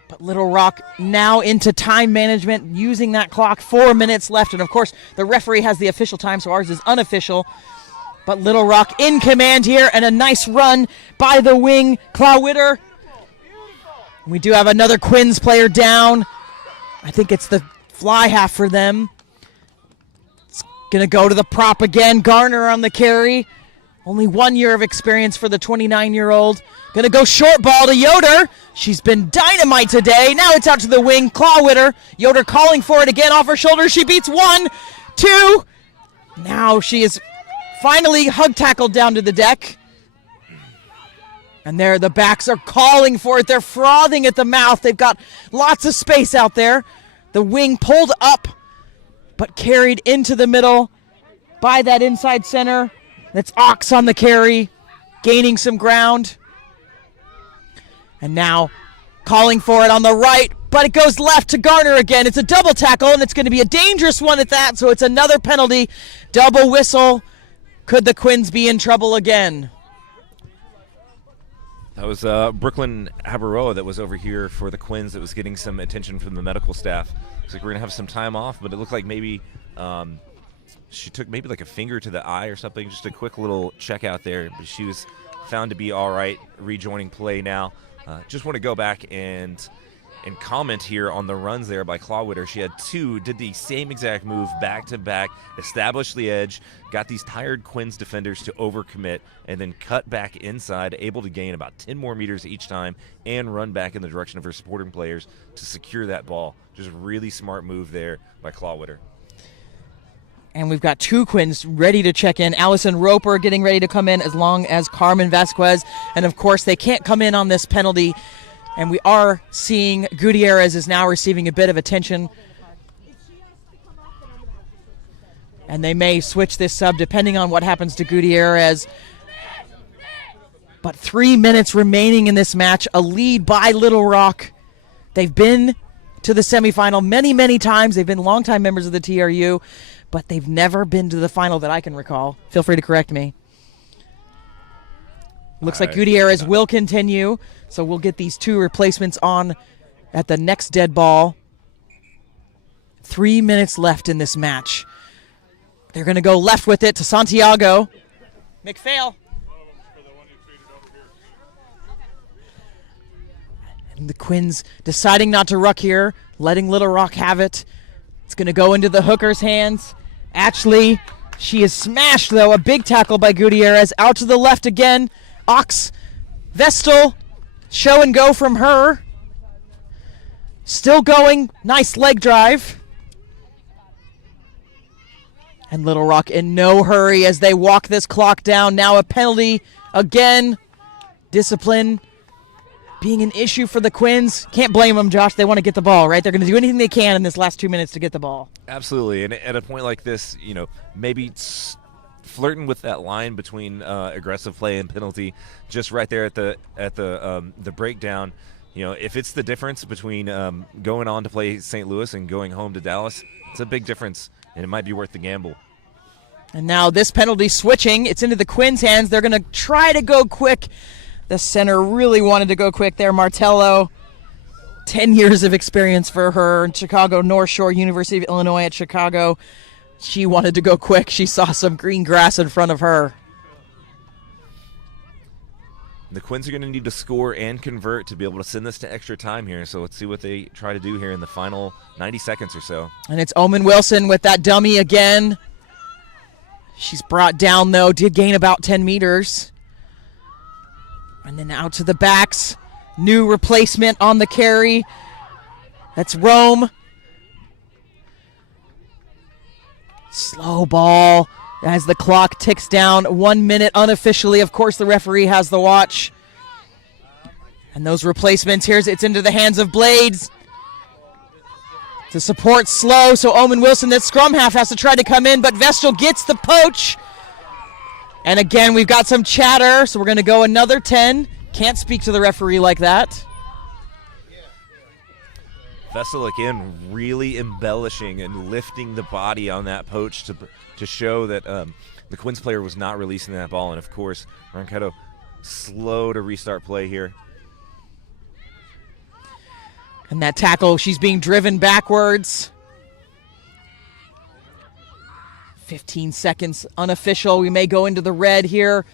But Little Rock now into time management, using that clock, 4 minutes left. And, of course, the referee has the official time, so ours is unofficial. But Little Rock in command here, and a nice run by the wing, Clawitter. We do have another Quins player down. I think it's the fly half for them. It's going to go to the prop again. Garner on the carry. Only 1 year of experience for the 29-year-old. Going to go short ball to Yoder. She's been dynamite today. Now it's out to the wing. Clawitter. Yoder calling for it again off her shoulder. She beats 1, 2. Now she is finally hug tackled down to the deck. And there the backs are calling for it. They're frothing at the mouth. They've got lots of space out there. The wing pulled up, but carried into the middle by that inside center. That's Ox on the carry, gaining some ground. And now calling for it on the right, but it goes left to Garner again. It's a double tackle, and it's going to be a dangerous one at that, so it's another penalty. Double whistle. Could the Quins be in trouble again? That was Brooklyn Habaroa that was over here for the Quins that was getting some attention from the medical staff. Looks like we're going to have some time off, but it looked like maybe she took maybe like a finger to the eye or something, just a quick little check out there. But she was found to be all right, rejoining play now. Just want to go back and and comment here on the runs there by Clawwitter. She had 2, did the same exact move back to back, established the edge, got these tired Quins defenders to overcommit, and then cut back inside, able to gain about 10 more meters each time and run back in the direction of her supporting players to secure that ball. Just really smart move there by Clawwitter. And we've got 2 Quins ready to check in. Allison Roper getting ready to come in, as long as Carmen Vasquez. And, of course, they can't come in on this penalty. And we are seeing Gutierrez is now receiving a bit of attention. And they may switch this sub depending on what happens to Gutierrez. But 3 minutes remaining in this match, a lead by Little Rock. They've been to the semifinal many, many times. They've been longtime members of the TRU, but they've never been to the final that I can recall. Feel free to correct me. Looks like Gutierrez will continue, so we'll get these 2 replacements on at the next dead ball. 3 minutes left in this match. They're going to go left with it to Santiago. McPhail. And the Quins deciding not to ruck here, letting Little Rock have it. It's going to go into the hooker's hands. Ashley, she is smashed, though. A big tackle by Gutierrez. Out to the left again. Ox, Vestal, show and go from her. Still going. Nice leg drive. And Little Rock in no hurry as they walk this clock down. Now a penalty again. Discipline being an issue for the Quins. Can't blame them, Josh. They want to get the ball, right? They're going to do anything they can in this last 2 minutes to get the ball. Absolutely. And at a point like this, maybe flirting with that line between aggressive play and penalty, just right there at the breakdown. If it's the difference between going on to play St. Louis and going home to Dallas, it's a big difference, and it might be worth the gamble. And now this penalty switching. It's into the Quins' hands. They're going to try to go quick. The center really wanted to go quick there. Martello, 10 years of experience for her in Chicago, North Shore, University of Illinois at Chicago. She wanted to go quick. She saw some green grass in front of her. The Quins are going to need to score and convert to be able to send this to extra time here. So let's see what they try to do here in the final 90 seconds or so. And it's Omen Wilson with that dummy again. She's brought down, though, did gain about 10 meters. And then out to the backs. New replacement on the carry. That's Rome. Slow ball as the clock ticks down. 1 minute unofficially. Of course, the referee has the watch. And those replacements, it's into the hands of Blades. The support slow, so Omen Wilson, that scrum half, has to try to come in, but Vestal gets the poach. And again, we've got some chatter, so we're going to go another 10. Can't speak to the referee like that. Vestal again really embellishing and lifting the body on that poach to show that the Quins player was not releasing that ball. And of course, Ranqueto slow to restart play here. And that tackle, she's being driven backwards. 15 seconds unofficial. We may go into the red here.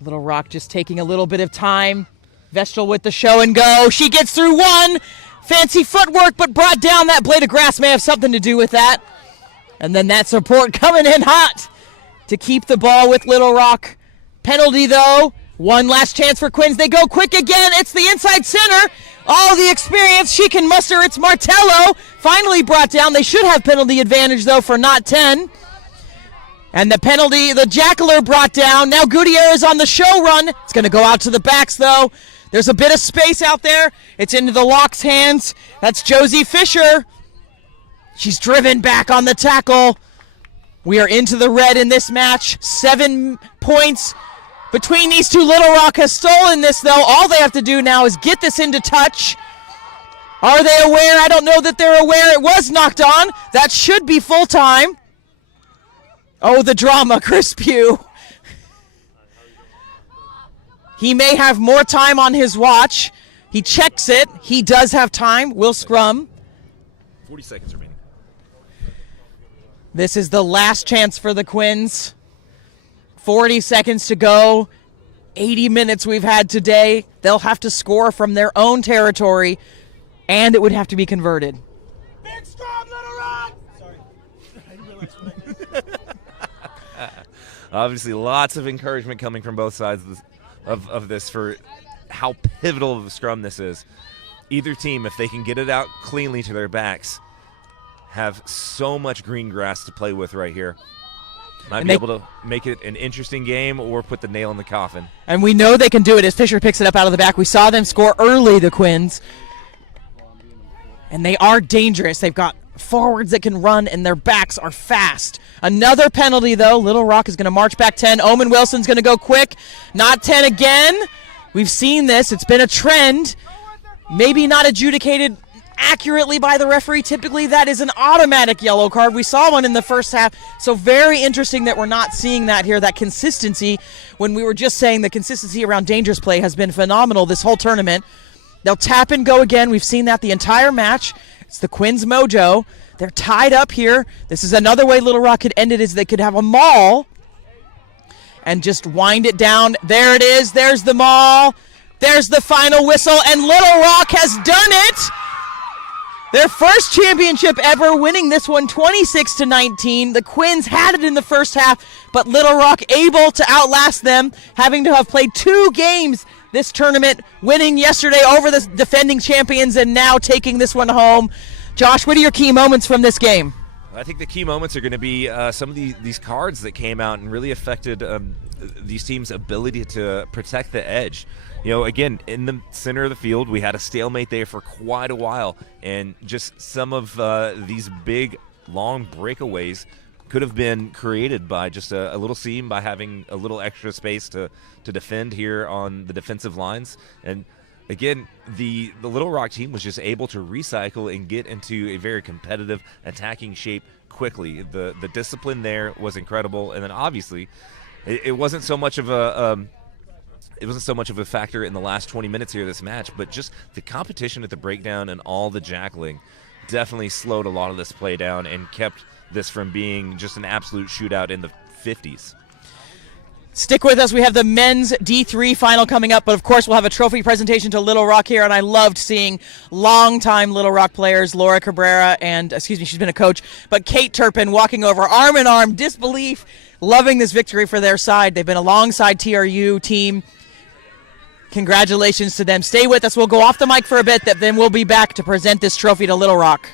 Little Rock just taking a little bit of time. Vestal with the show and go. She gets through one. Fancy footwork, but brought down. That blade of grass may have something to do with that. And then that support coming in hot to keep the ball with Little Rock. Penalty, though. One last chance for Quins. They go quick again. It's the inside center. All the experience she can muster. It's Martello. Finally brought down. They should have penalty advantage, though, for not 10. And the penalty, the jackler brought down. Now Gutierrez on the show run. It's going to go out to the backs, though. There's a bit of space out there. It's into the Lock's hands. That's Josie Fisher. She's driven back on the tackle. We are into the red in this match. 7 points between these two. Little Rock has stolen this, though. All they have to do now is get this into touch. Are they aware? I don't know that they're aware. It was knocked on. That should be full time. Oh, the drama, Chris Pugh. He may have more time on his watch. He checks it. He does have time. Will scrum. 40 seconds remaining. This is the last chance for the Quins. 40 seconds to go. 80 minutes we've had today. They'll have to score from their own territory and it would have to be converted. Big Scrum, Little Rock! Sorry. Obviously, lots of encouragement coming from both sides of this for how pivotal of a scrum this is. Either team, if they can get it out cleanly to their backs, have so much green grass to play with right here. Might be able to make it an interesting game or put the nail in the coffin. And we know they can do it as Fisher picks it up out of the back. We saw them score early, the Quins. And they are dangerous. They've got forwards that can run, and their backs are fast. Another penalty, though. Little Rock is going to march back 10. Omen Wilson's going to go quick. Not 10 again. We've seen this. It's been a trend. Maybe not adjudicated accurately by the referee. Typically that is an automatic yellow card. We saw one in the first half, so very interesting that we're not seeing that here, that consistency, when we were just saying the consistency around dangerous play has been phenomenal this whole tournament. They'll tap and go again. We've seen that the entire match. It's the Quins mojo. They're tied up here. This is another way Little Rock could end it, is they could have a maul and just wind it down. There it is. There's the maul. There's the final whistle, and Little Rock has done it. Their first championship ever, winning this one 26-19. The Quins had it in the first half, but Little Rock able to outlast them, having to have played 2 games this tournament, winning yesterday over the defending champions and now taking this one home. Josh, what are your key moments from this game? I think the key moments are going to be some of these cards that came out and really affected these teams' ability to protect the edge. You know, again, in the center of the field, we had a stalemate there for quite a while, and just some of these big, long breakaways could have been created by just a little seam, by having a little extra space to defend here on the defensive lines. And again, the Little Rock team was just able to recycle and get into a very competitive attacking shape quickly. The discipline there was incredible, and then obviously it wasn't so much of a factor in the last 20 minutes here of this match, but just the competition at the breakdown and all the jackling definitely slowed a lot of this play down and kept this from being just an absolute shootout in the 50s. Stick with us. We have the men's D3 final coming up, but of course we'll have a trophy presentation to Little Rock here, and I loved seeing longtime Little Rock players, Laura Cabrera, and, she's been a coach, but Kate Turpin walking over arm in arm, disbelief, loving this victory for their side. They've been alongside TRU team. Congratulations to them. Stay with us. We'll go off the mic for a bit, then we'll be back to present this trophy to Little Rock.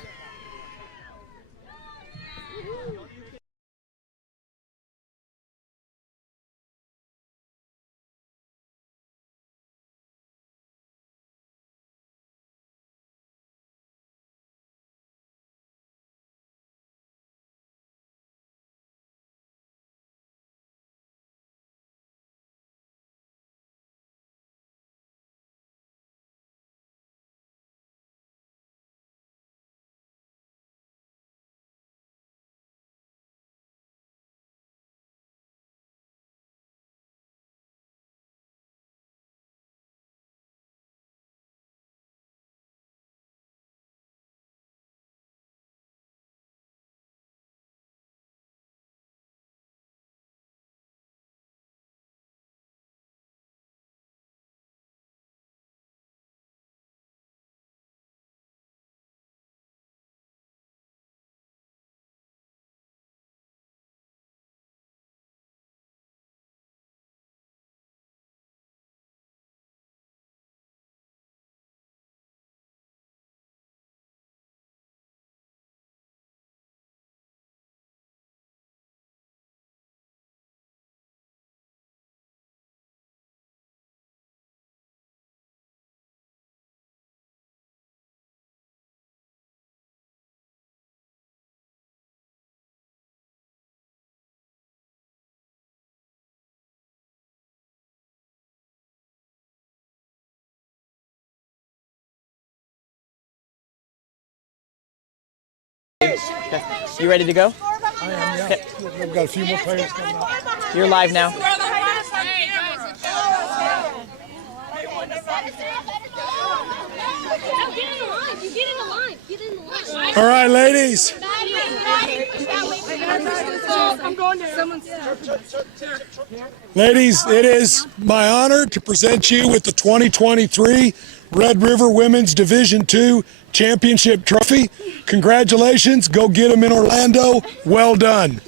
You ready to go? I am, yeah. We've got a few more players coming up. You're live now. All right, ladies. Ladies, it is my honor to present you with the 2023 Red River Women's Division II Championship Trophy. Congratulations. Go get them in Orlando. Well done.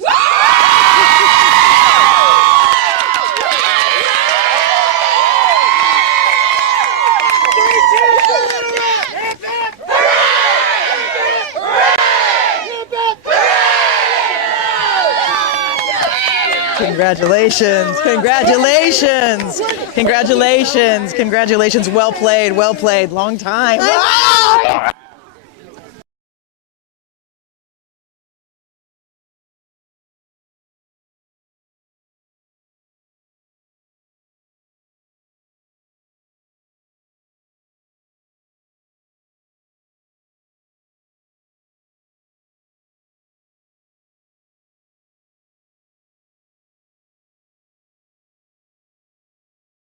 Congratulations, congratulations, congratulations, congratulations. Well played, long time.